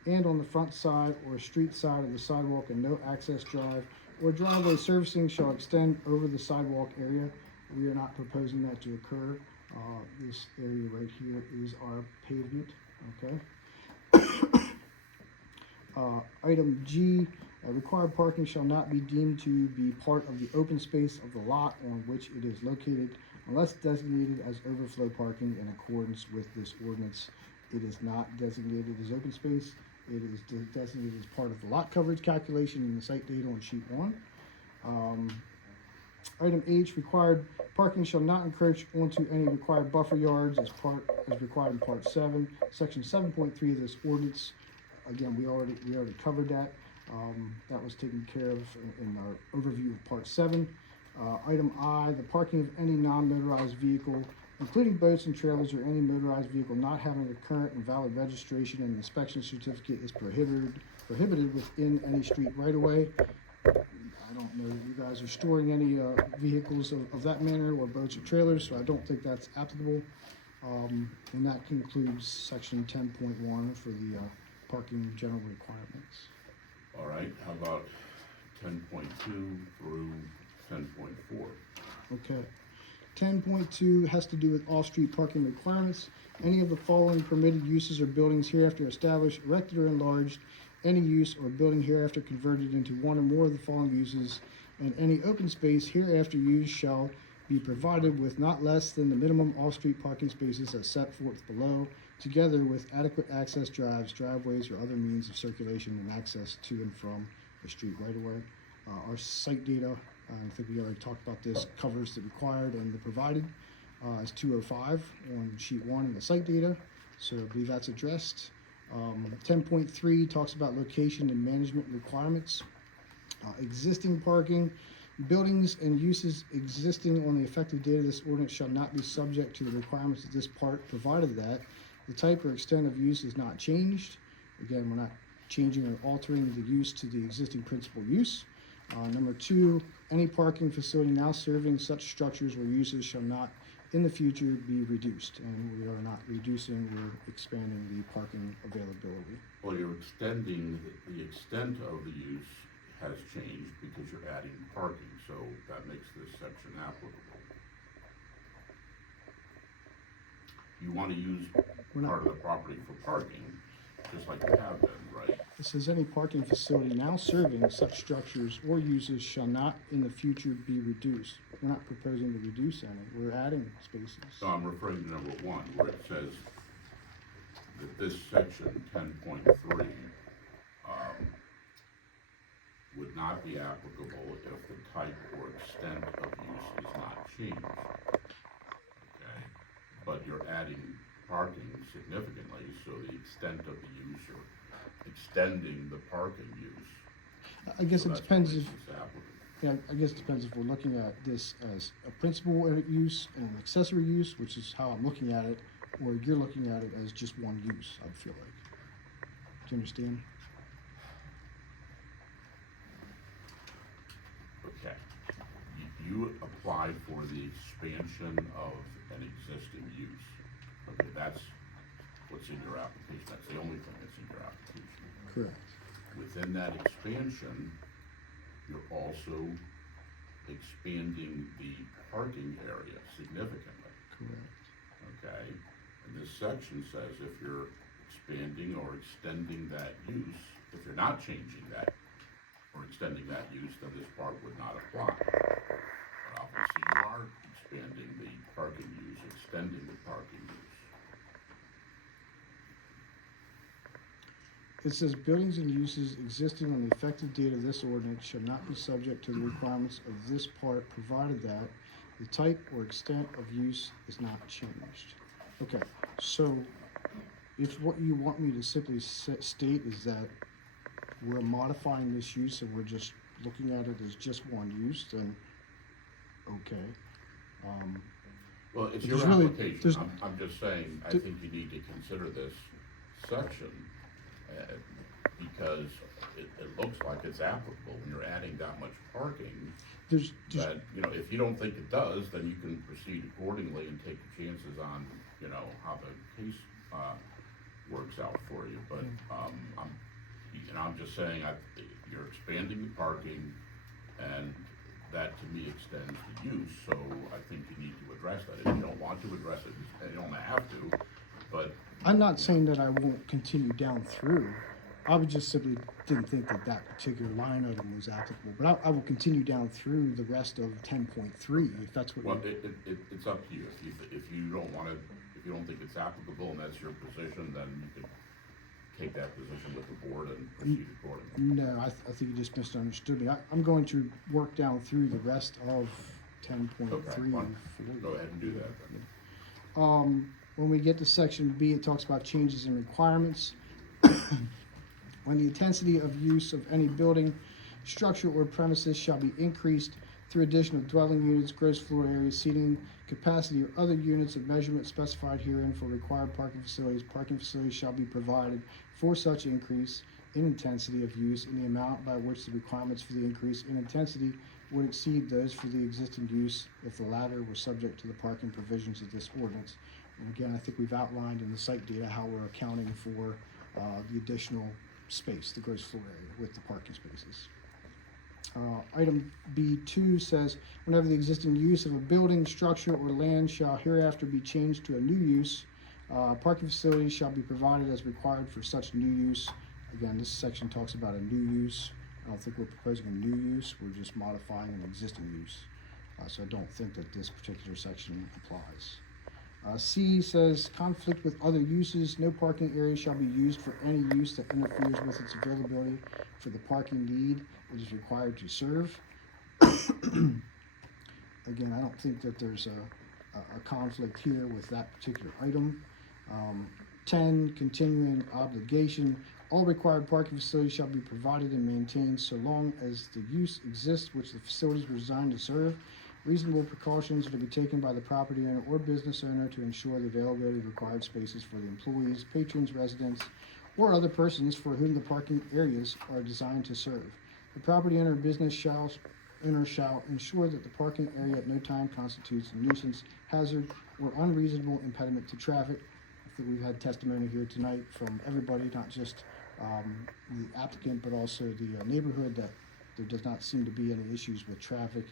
and on the front side or street side of the sidewalk, and no access drive or driveway surfacing shall extend over the sidewalk area. We are not proposing that to occur. This area right here is our pavement, okay? Item G, required parking shall not be deemed to be part of the open space of the lot on which it is located unless designated as overflow parking in accordance with this ordinance. It is not designated as open space. It is designated as part of the lot coverage calculation in the site data on sheet 1. Item H, required parking shall not encroach onto any required buffer yards as required in part 7, section 7.3 of this ordinance. Again, we already covered that. That was taken care of in our overview of part 7. Item I, the parking of any non-motorized vehicle, including boats and trailers or any motorized vehicle not having a current and valid registration and inspection certificate is prohibited within any street right-of-way. I don't know that you guys are storing any vehicles of that manner or boats or trailers, so I don't think that's applicable. And that concludes section 10.1 for the parking general requirements. All right, how about 10.2 through 10.4? Okay. 10.2 has to do with off-street parking requirements. Any of the following permitted uses or buildings hereafter established, erected, or enlarged, any use or building hereafter converted into one or more of the following uses, and any open space hereafter used shall be provided with not less than the minimum off-street parking spaces as set forth below, together with adequate access drives, driveways, or other means of circulation and access to and from the street right-of-way. Our site data, I think we already talked about this, covers the required and the provided, is 205 on sheet 1 in the site data, so I believe that's addressed. 10.3 talks about location and management requirements. Existing parking, buildings and uses existing on the effective date of this ordinance shall not be subject to the requirements of this part, provided that the type or extent of use is not changed. Again, we're not changing or altering the use to the existing principal use. Number 2, any parking facility now serving such structures or uses shall not in the future be reduced, and we are not reducing, we're expanding the parking availability. Well, you're extending, the extent of the use has changed because you're adding parking, so that makes this section applicable. You want to use part of the property for parking, just like you have been, right? It says any parking facility now serving such structures or uses shall not in the future be reduced. We're not proposing to reduce any, we're adding spaces. So I'm referring to number 1, where it says that this section 10.3 would not be applicable if the type or extent of use is not changed. Okay, but you're adding parking significantly, so the extent of the use or extending the parking use. I guess so it that's depends what if, makes this applicable. yeah, I guess it depends if we're looking at this as a principal use and an accessory use, which is how I'm looking at it, or you're looking at it as just one use, I feel like. Do you understand? Okay, you applied for the expansion of an existing use. Okay, that's what's in your application, that's the only thing that's in your application. Correct. Within that expansion, you're also expanding the parking area significantly, Correct. okay? And this section says if you're expanding or extending that use, if you're not changing that or extending that use, then this part would not apply. But obviously you are expanding the parking use, extending the parking use. It says buildings and uses existing on the effective date of this ordinance shall not be subject to the requirements of this part, provided that the type or extent of use is not changed. Okay, so if what you want me to simply state is that we're modifying this use and we're just looking at it as just one use, then okay. Well, it's But your there's really- application, there's- I'm just saying, I think you need to consider this section, because it looks like it's applicable when you're adding that much parking. There's That, you know, if you don't think it does, then you can proceed accordingly and take the chances on, you know, how the case, works out for you, but, I'm just saying, you're expanding the parking, And that to me extends the use, so I think you need to address that. If you don't want to address it, you don't have to, but. I'm not saying that I won't continue down through. I would just simply didn't think that that particular line item was applicable, but I will continue down through the rest of 10.3 if that's what. Well, it's up to you. If you don't wanna, if you don't think it's applicable and that's your position, then you could take that position with the board and proceed accordingly. No, I think you just misunderstood me. I'm going to work down through the rest of 10.3 Okay, and fine. 4. Go ahead and do that then. When we get to section B, it talks about changes in requirements. When the intensity of use of any building, structure, or premises shall be increased through additional dwelling units, gross floor area, seating capacity, or other units of measurement specified herein for required parking facilities shall be provided for such increase in intensity of use in the amount by which the requirements for the increase in intensity would exceed those for the existing use if the latter were subject to the parking provisions of this ordinance. And again, I think we've outlined in the site data how we're accounting for the additional space, the gross floor area with the parking spaces. Item B2 says, whenever the existing use of a building, structure, or land shall hereafter be changed to a new use, parking facilities shall be provided as required for such new use. Again, this section talks about a new use. I don't think we're proposing a new use, we're just modifying an existing use. So I don't think that this particular section applies. C says, conflict with other uses, no parking area shall be used for any use that interferes with its availability for the parking need it is required to serve. Again, I don't think that there's a conflict here with that particular item. 10, continuing obligation, all required parking facilities shall be provided and maintained so long as the use exists which the facilities were designed to serve. Reasonable precautions are to be taken by the property owner or business owner to ensure the availability of required spaces for the employees, patrons, residents, or other persons for whom the parking areas are designed to serve. The property owner or business shall ensure that the parking area at no time constitutes a nuisance, hazard, or unreasonable impediment to traffic. I think we've had testimony here tonight from everybody, not just the applicant, but also the neighborhood, that there does not seem to be any issues with traffic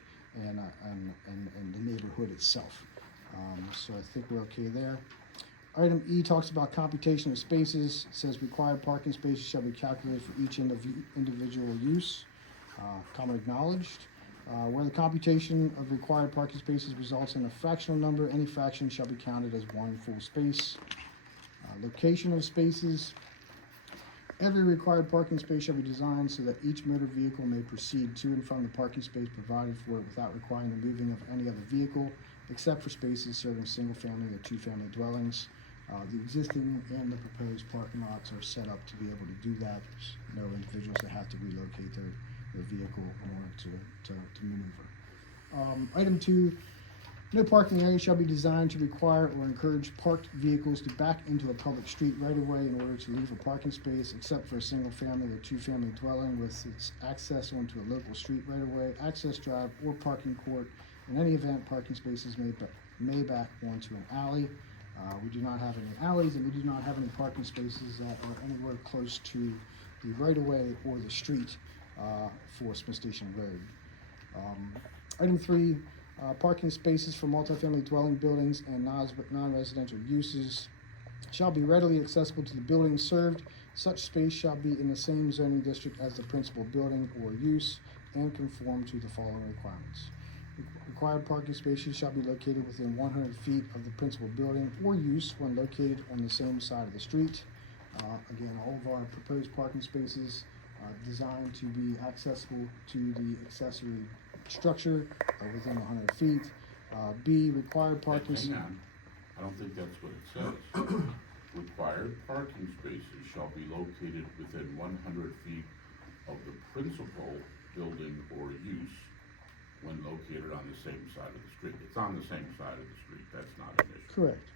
and the neighborhood itself. So I think we're okay there. Item E talks about computation of spaces. It says required parking spaces shall be calculated for each individual use. Common acknowledged. Where the computation of required parking spaces results in a fractional number, any fraction shall be counted as one full space. Location of spaces. Every required parking space shall be designed so that each motor vehicle may proceed to and from the parking space provided for it without requiring the moving of any other vehicle, except for spaces serving single-family or two-family dwellings. The existing and the proposed parking lots are set up to be able to do that. There's no individuals that have to relocate their vehicle in order to maneuver. Item 2, no parking area shall be designed to require or encourage parked vehicles to back into a public street right away in order to leave a parking space, except for a single-family or two-family dwelling with its access onto a local street right away, access drive, or parking court. In any event, parking spaces may back onto an alley. We do not have any alleys, and we do not have any parking spaces that are anywhere close to the right-of-way or the street for Smith Station Road. Item 3, parking spaces for multifamily dwelling buildings and non-residential uses shall be readily accessible to the building served. Such space shall be in the same zoning district as the principal building or use and conform to the following requirements. Required parking spaces shall be located within 100 feet of the principal building or use when located on the same side of the street. Again, all of our proposed parking spaces are designed to be accessible to the accessory structure within 100 feet. B, required parking. Hang on, I don't think that's what it says. Required parking spaces shall be located within 100 feet of the principal building or use when located on the same side of the street. It's on the same side of the street, that's not an issue. Correct.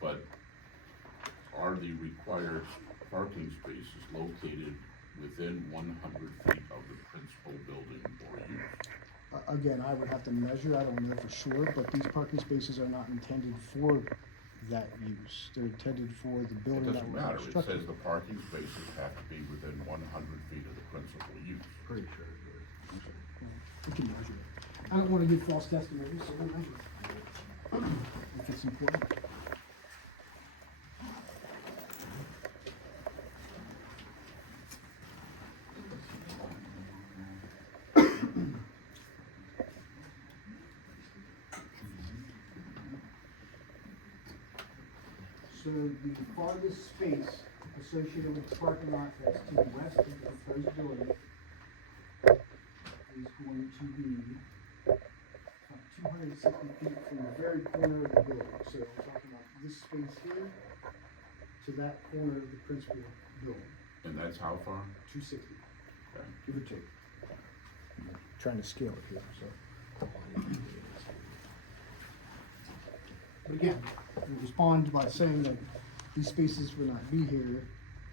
But are the required parking spaces located within 100 feet of the principal building or use? Again, I would have to measure, I don't know for sure, but these parking spaces are not intended for that use. They're intended for the It building that doesn't we're matter, it constructing. says the parking spaces have to be within 100 feet of the principal use. Pretty sure it is. You can measure it. I don't wanna give false testimony, so we'll measure it. If it's important. So the farthest space associated with the parking lot that's to the west of the proposed building is going to be 260 feet from the very corner of the building. So we're talking about this space here to that corner of the principal building, And that's how far? 260, Okay. give or take. I'm trying to scale it here, so. But again, we'll respond by saying that these spaces would not be here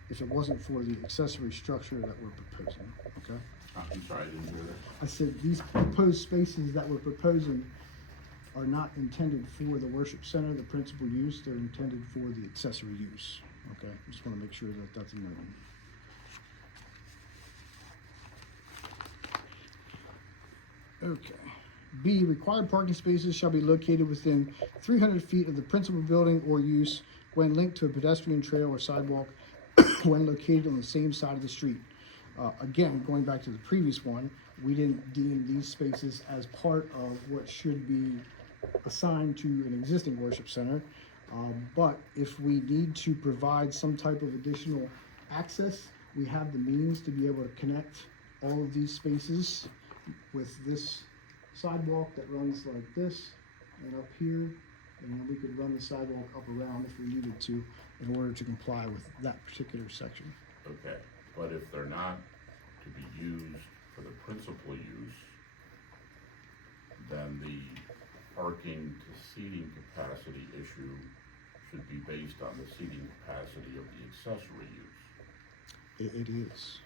if it wasn't for the accessory structure that we're proposing, okay? I'm sorry, I didn't hear that. I said these proposed spaces that we're proposing are not intended for the worship center, the principal use, they're intended for the accessory use, okay? Just wanna make sure that that's noted. Okay. B, required parking spaces shall be located within 300 feet of the principal building or use when linked to a pedestrian trail or sidewalk when located on the same side of the street. Again, going back to the previous one, we didn't deem these spaces as part of what should be assigned to an existing worship center. But if we need to provide some type of additional access, we have the means to be able to connect all of these spaces with this sidewalk that runs like this and up here, and then we could run the sidewalk up around if we needed to in order to comply with that particular section. Okay, but if they're not to be used for the principal use, then the parking to seating capacity issue should be based on the seating capacity of the accessory use. It is.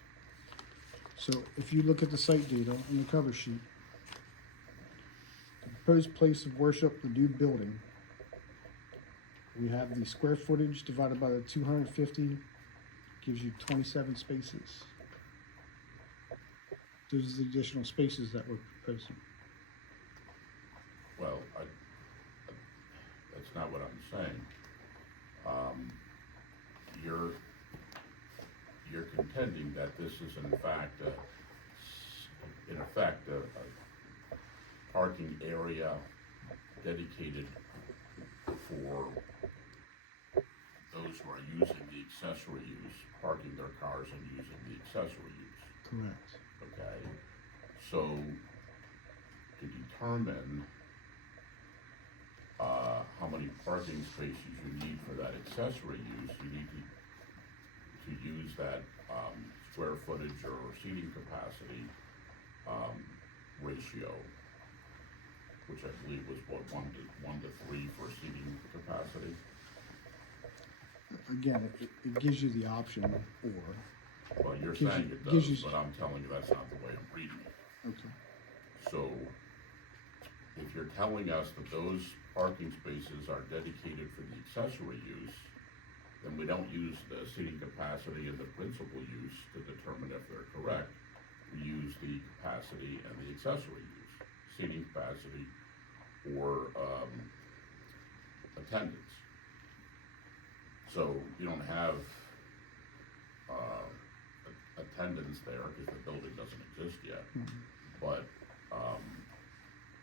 So if you look at the site data in the cover sheet, the proposed place of worship, the new building, we have the square footage divided by the 250, gives you 27 spaces. Those are the additional spaces that we're proposing. Well, that's not what I'm saying. You're contending that this is in effect a parking area dedicated for those who are using the accessory use, parking their cars and using the accessory use. Correct. Okay, so to determine how many parking spaces you need for that accessory use, you need to use that square footage or seating capacity ratio, which I believe was what, 1 to 3 for seating capacity. Again, it gives you the option, or. Well, you're Gives saying you- it gives does, you- but I'm telling you that's not the way I'm reading it. Okay. So, if you're telling us that those parking spaces are dedicated for the accessory use, then we don't use the seating capacity and the principal use to determine if they're correct. We use the capacity and the accessory use, seating capacity or, attendance. So, you don't have, attendance there, because the building doesn't exist yet. But,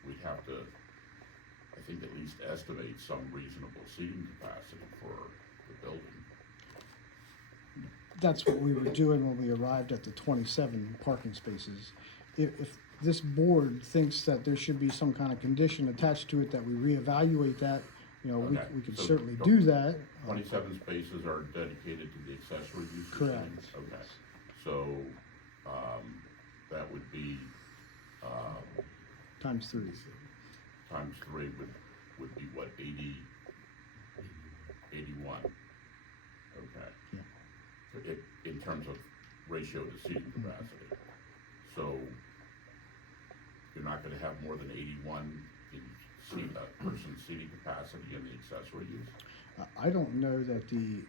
we'd have to, I think, at least estimate some reasonable seating capacity for the building. That's what we were doing when we arrived at the 27 parking spaces. If this board thinks that there should be some kind of condition attached to it that we reevaluate that, you know, Okay, we could so certainly do that. 27 spaces are dedicated to the accessory use? you're saying? Correct. Okay, so, that would be, Times 3. times 3 would be what, 81? Okay. Yeah. In terms of ratio to seating capacity. So, you're not gonna have more than 81 in person seating capacity in the accessory use? I don't know that the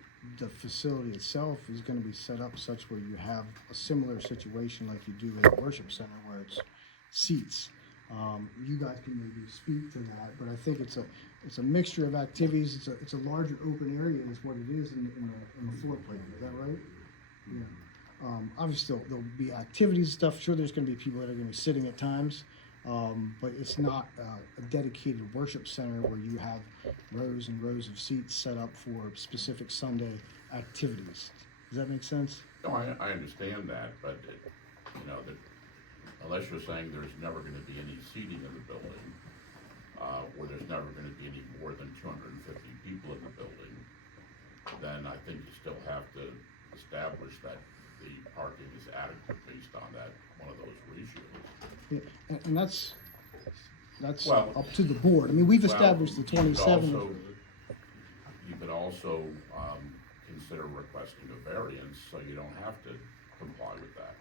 facility itself is gonna be set up such where you have a similar situation like you do in a worship center where it's seats. You guys can maybe speak to that, but I think it's a mixture of activities. It's a larger open area is what it is in the floor plan. Is that right? Yeah. Obviously there'll be activities and stuff. Sure, there's gonna be people that are gonna be sitting at times. But it's not a dedicated worship center where you have rows and rows of seats set up for specific Sunday activities. Does that make sense? No, I understand that, but that unless you're saying there's never gonna be any seating in the building, or there's never gonna be any more than 250 people in the building, then I think you still have to establish that the parking is adequate based on that, one of those ratios. Yeah, and that's Well, up to the board. I mean, we've Well, established the you could 27. also- You could also, consider requesting a variance, so you don't have to comply with that.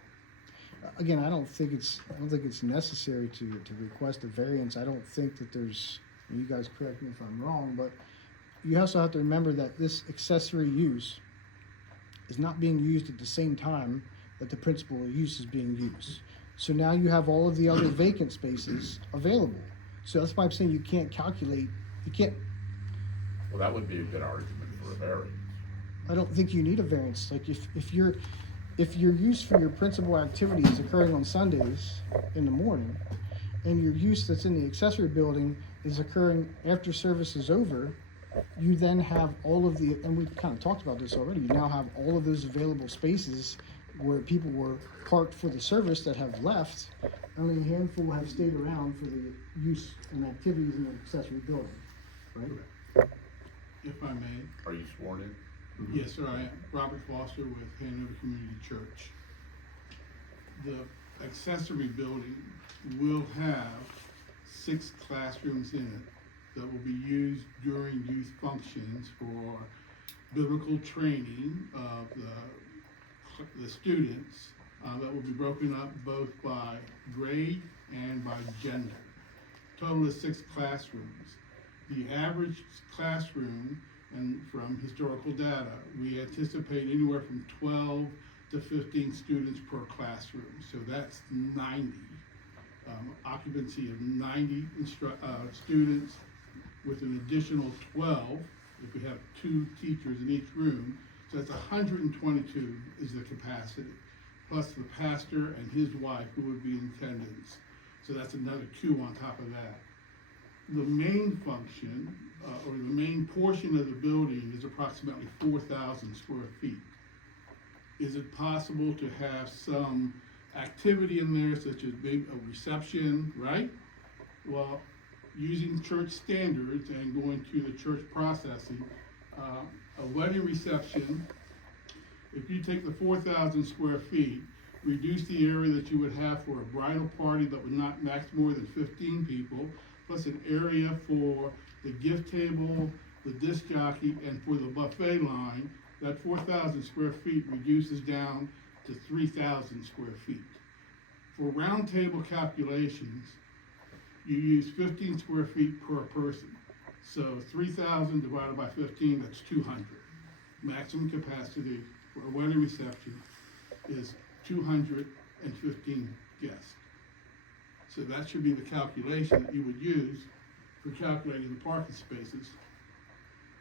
Again, I don't think it's necessary to request a variance. I don't think that there's, you guys correct me if I'm wrong, but you also have to remember that this accessory use is not being used at the same time that the principal use is being used. So now you have all of the other vacant spaces available. So that's why I'm saying you can't calculate, you can't, Well, that would be a good argument for a variance. I don't think you need a variance. Like if your use for your principal activity is occurring on Sundays in the morning, and your use that's in the accessory building is occurring after service is over, you then have all of the, and we've kind of talked about this already, you now have all of those available spaces where people were parked for the service that have left, only a handful have stayed around for the use and activities in the accessory building, right? If I may. Are you sworn in? Yes, sir, I am. Robert Foster with Hanover Community Church. The accessory building will have 6 classrooms in it that will be used during youth functions for biblical training of the students. That will be broken up both by grade and by gender. Total of 6 classrooms. The average classroom, and from historical data, we anticipate anywhere from 12 to 15 students per classroom. So that's 90. Occupancy of 90 students with an additional 12 if we have 2 teachers in each room. So that's 122 is the capacity, plus the pastor and his wife who would be in attendance. So that's another 2 on top of that. The main function, or the main portion of the building is approximately 4,000 square feet. Is it possible to have some activity in there such as a reception, right? Well, using church standards and going through the church processing, a wedding reception, if you take the 4,000 square feet, reduce the area that you would have for a bridal party that would not max more than 15 people, plus an area for the gift table, the disc jockey, and for the buffet line, that 4,000 square feet reduces down to 3,000 square feet. For round table calculations, you use 15 square feet per person. So 3,000 divided by 15, that's 200. Maximum capacity for a wedding reception is 215 guests. So that should be the calculation that you would use for calculating the parking spaces.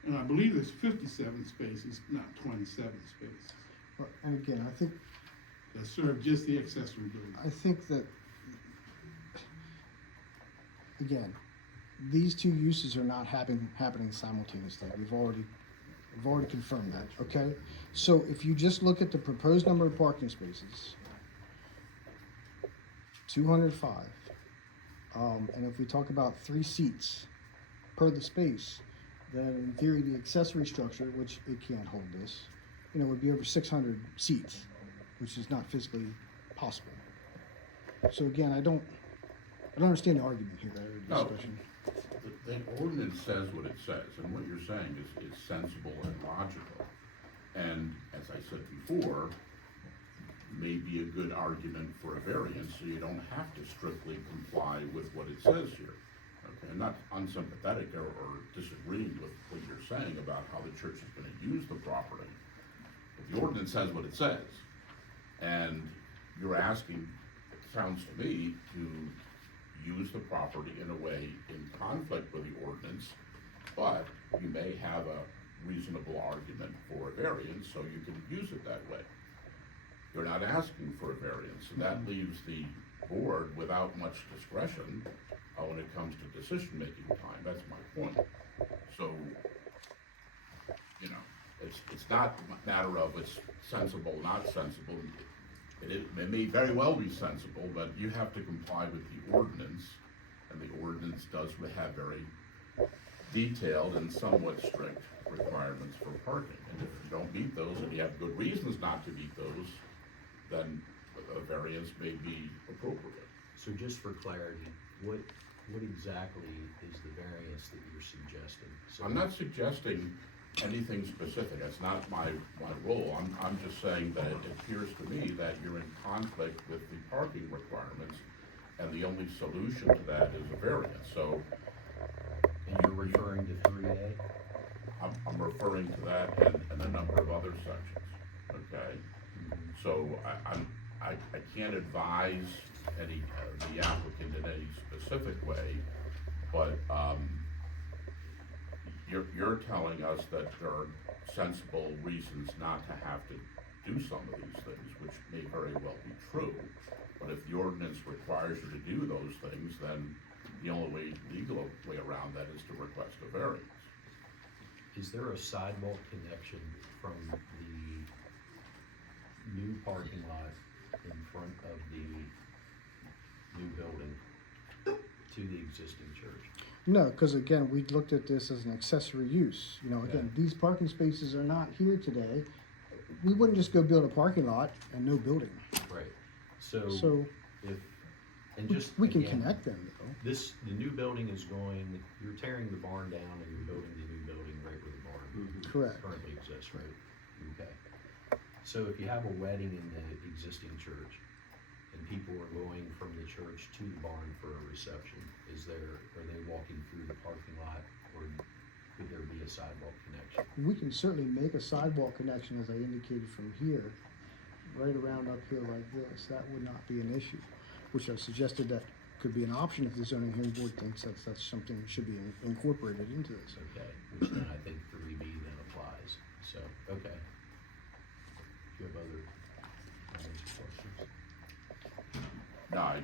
And I believe there's 57 spaces, not 27 spaces, And again, I think that serve just the accessory building. I think that, again, these 2 uses are not happening simultaneously. We've already confirmed that, okay? So if you just look at the proposed number of parking spaces, 205, and if we talk about 3 seats per the space, then in theory, the accessory structure, which it can't hold this, would be over 600 seats, which is not physically possible. So again, I don't understand the argument here, No. discussion. The ordinance says what it says, and what you're saying is sensible and logical. And as I said before, may be a good argument for a variance, so you don't have to strictly comply with what it says here. Okay, I'm not unsympathetic or disagreeing with what you're saying about how the church is gonna use the property. But the ordinance says what it says. And you're asking, it sounds to me, to use the property in a way in conflict with the ordinance, but you may have a reasonable argument for a variance, so you can use it that way. You're not asking for a variance, so that leaves the board without much discretion when it comes to decision-making time. That's my point. So, you know, it's not a matter of it's sensible, not sensible. It may very well be sensible, but you have to comply with the ordinance, and the ordinance does have very detailed and somewhat strict requirements for parking. And if you don't meet those, and you have good reasons not to meet those, then a variance may be appropriate. So just for clarity, what exactly is the variance that you're suggesting? So I'm not suggesting anything specific, that's not my role. I'm just saying that it appears to me that you're in conflict with the parking requirements, and the only solution to that is a variance. So, And you're referring to 3A? I'm referring to that and a number of other sections, okay? So I can't advise the applicant in any specific way, but, you're telling us that there are sensible reasons not to have to do some of these things, which may very well be true. But if the ordinance requires you to do those things, then the only legal way around that is to request a variance. Is there a sidewalk connection from the new parking lot in front of the new building to the existing church? No, because again, we looked at this as an accessory use. You know, again, these parking spaces are not here today. We wouldn't just go build a parking lot and no building. Right. So if, and we- just we can again, connect them though. the new building is going, you're tearing the barn down and you're building the new building right where the barn Correct. currently exists, right? Okay. So if you have a wedding in the existing church and people are going from the church to the barn for a reception, are they walking through the parking lot, or could there be a sidewalk connection? We can certainly make a sidewalk connection, as I indicated, from here, right around up here like this. That would not be an issue, which I suggested that could be an option if the zoning hearing board thinks that's something that should be incorporated into this. Okay, which then I think 3B then applies, so, okay. Do you have other comments or questions? No,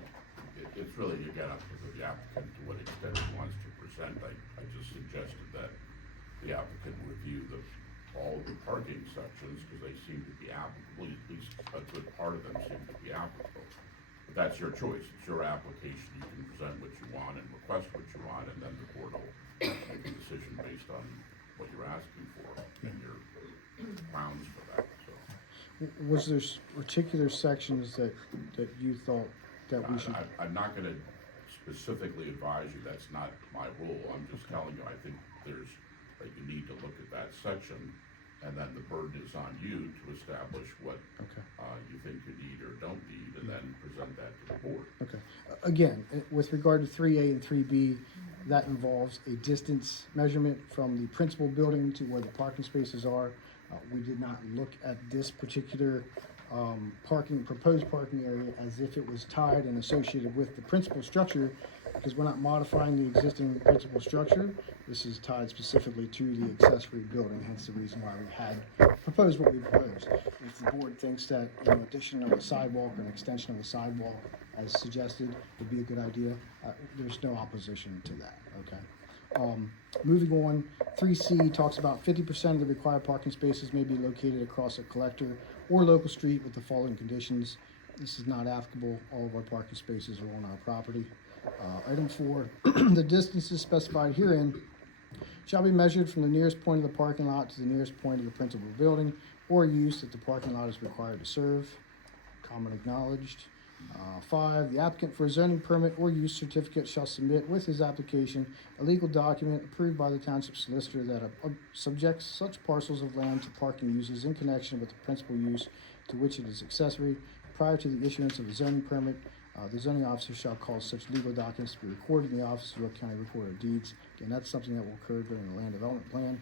it's really, you get up to the applicant to what extent he wants to present. I just suggested that the applicant review all the parking sections, because they seem to be applicable, at least a good part of them seem to be applicable. But that's your choice, it's your application, you can present what you want and request what you want, and then the board will make a decision based on what you're asking for and your grounds for that, so. Was there particular sections that you thought that we should? I'm not gonna specifically advise you, that's not my role, I'm just telling you, I think that you need to look at that section, and then the burden is on you to establish what you think you need or don't need, and then present that to the board. Okay. Again, with regard to 3A and 3B, that involves a distance measurement from the principal building to where the parking spaces are. We did not look at this particular proposed parking area as if it was tied and associated with the principal structure, because we're not modifying the existing principal structure. This is tied specifically to the accessory building, hence the reason why we had proposed what we proposed. If the board thinks that, you know, addition of a sidewalk or an extension of a sidewalk, as suggested, would be a good idea, there's no opposition to that, okay? Moving on, 3C talks about 50% of the required parking spaces may be located across a collector or local street with the following conditions. This is not applicable. All of our parking spaces are on our property. Item 4, the distances specified herein shall be measured from the nearest point of the parking lot to the nearest point of the principal building or use that the parking lot is required to serve. Common acknowledged. 5, the applicant for a zoning permit or use certificate shall submit with his application a legal document approved by the township solicitor that subjects such parcels of land to parking uses in connection with the principal use to which it is accessory. Prior to the issuance of a zoning permit, the zoning officer shall cause such legal documents to be recorded in the office of York County Recorder of Deeds. Again, that's something that will occur during the land development plan.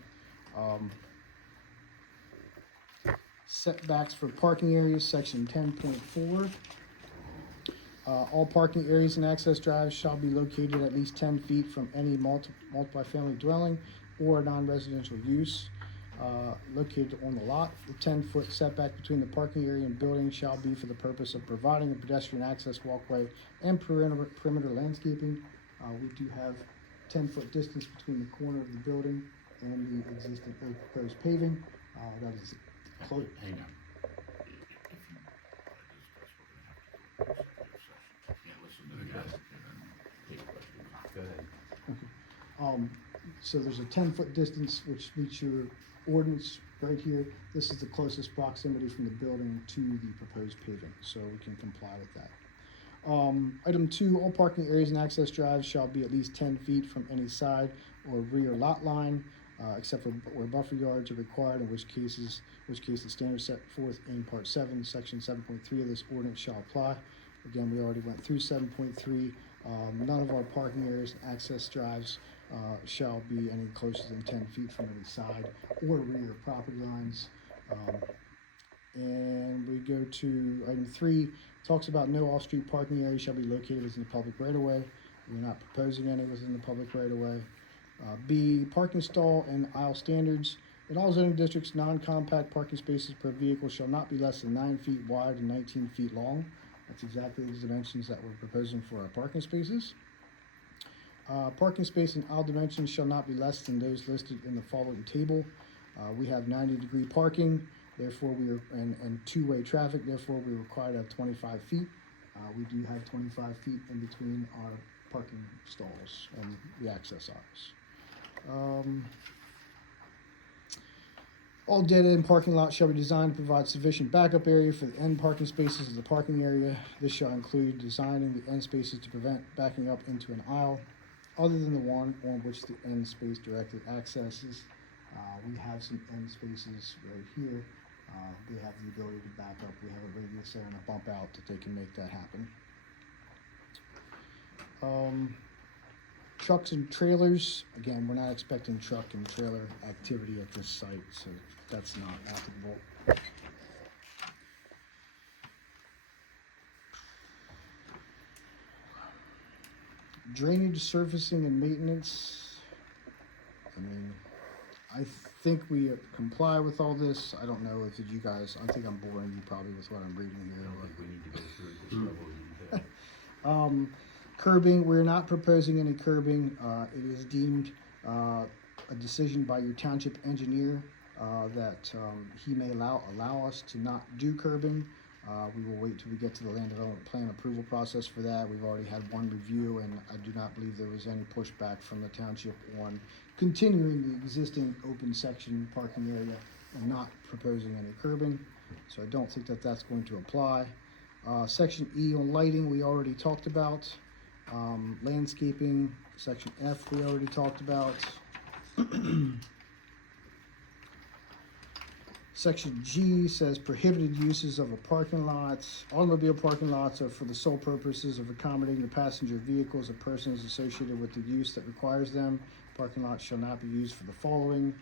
Setbacks for parking areas, section 10.4. All parking areas and access drives shall be located at least 10 feet from any multi-family dwelling or non-residential use located on the lot. The 10-foot setback between the parking area and building shall be for the purpose of providing a pedestrian access walkway and perimeter landscaping. We do have 10-foot distance between the corner of the building and the existing proposed paving. That is close. Hang on. If you wanna discuss, we're gonna have to go into executive session. Can't listen to the guys and then take questions. Go ahead. So there's a 10-foot distance which meets your ordinance right here. This is the closest proximity from the building to the proposed paving, so we can comply with that. Item 2, all parking areas and access drives shall be at least 10 feet from any side or rear lot line, except for where buffer yards are required, in which case the standards set forth in Part 7, Section 7.3 of this ordinance shall apply. Again, we already went through 7.3. None of our parking areas and access drives shall be any closer than 10 feet from any side or rear property lines. And we go to item 3, talks about no off-street parking areas shall be located within the public right-of-way. We're not proposing any within the public right-of-way. B, parking stall and aisle standards. In all zoning districts, non-compact parking spaces per vehicle shall not be less than 9 feet wide and 19 feet long. That's exactly the dimensions that we're proposing for our parking spaces. Parking space and aisle dimensions shall not be less than those listed in the following table. We have 90-degree parking, therefore and two-way traffic, therefore we require to have 25 feet. We do have 25 feet in between our parking stalls and the access aisles. All dead-end parking lots shall be designed to provide sufficient backup area for the end parking spaces of the parking area. This shall include designing the end spaces to prevent backing up into an aisle, other than the one on which the end space directly accesses. We have some end spaces right here. They have the ability to back up. We have a radius there and a bump out that they can make that happen. Trucks and trailers, again, we're not expecting truck and trailer activity at this site, so that's not applicable. Drainage, surfacing, and maintenance. I mean, I think we comply with all this. I don't know if you guys, I think I'm boring you probably with what I'm reading I here. don't think we need to go through this level of detail. Curbing, we're not proposing any curbing. It is deemed a decision by your township engineer that he may allow us to not do curbing. We will wait till we get to the land development plan approval process for that. We've already had one review, and I do not believe there was any pushback from the township on continuing the existing open section parking area and not proposing any curbing. So I don't think that that's going to apply. Section E on lighting, we already talked about. Landscaping, section F, we already talked about. Section G says prohibited uses of a parking lot. Automobile parking lots are for the sole purposes of accommodating the passenger vehicles of persons associated with the use that requires them. Parking lots shall not be used for the following: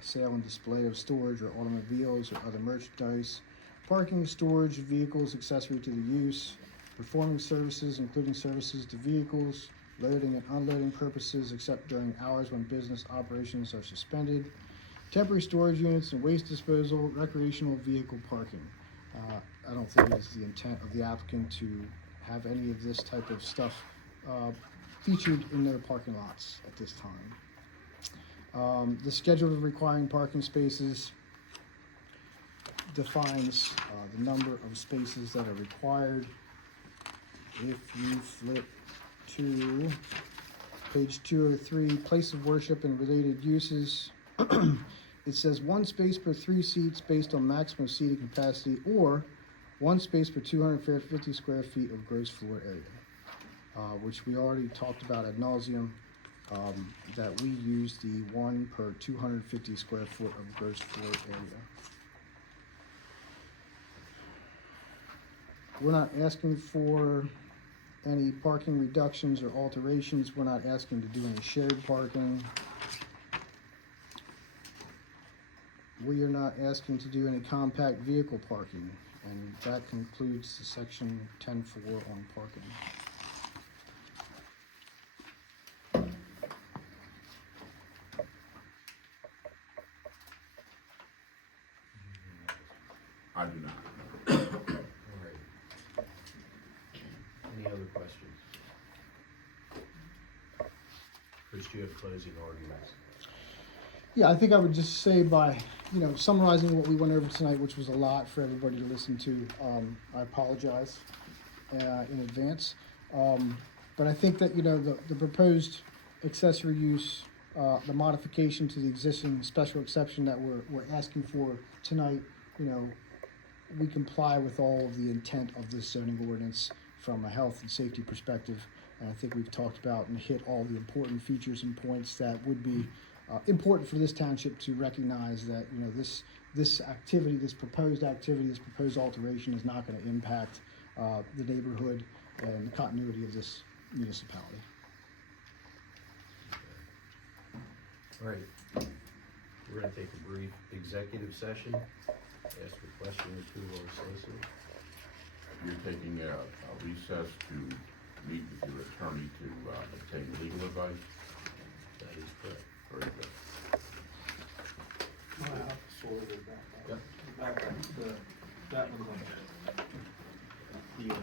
sale and display of storage or automobiles or other merchandise, parking, storage, vehicles accessory to the use, performing services, including services to vehicles, loading and unloading purposes except during hours when business operations are suspended, temporary storage units and waste disposal, recreational vehicle parking. I don't think it's the intent of the applicant to have any of this type of stuff featured in their parking lots at this time. The schedule of requiring parking spaces defines the number of spaces that are required. If you flip to page 203, place of worship and related uses, it says 1 space per 3 seats based on maximum seating capacity, or 1 space per 250 square feet of gross floor area, which we already talked about ad nauseum, that we use the 1 per 250 square foot of gross floor area. We're not asking for any parking reductions or alterations. We're not asking to do any shared parking. We are not asking to do any compact vehicle parking. And that concludes the section 10-4 on parking. I do not. All right. Any other questions? Chris, do you have closing arguments? Yeah, I think I would just say by, summarizing what we went over tonight, which was a lot for everybody to listen to, I apologize in advance. But I think that, the proposed accessory use, the modification to the existing special exception that we're asking for tonight, we comply with all of the intent of this zoning ordinance from a health and safety perspective. And I think we've talked about and hit all the important features and points that would be important for this township to recognize that, this activity, this proposed alteration is not gonna impact the neighborhood and the continuity of this municipality. All right, we're gonna take a brief executive session, ask a question or two of our solicitor. You're taking a recess to meet with your attorney to obtain legal advice? That is correct. Very good. Yep. That one's on. Yeah.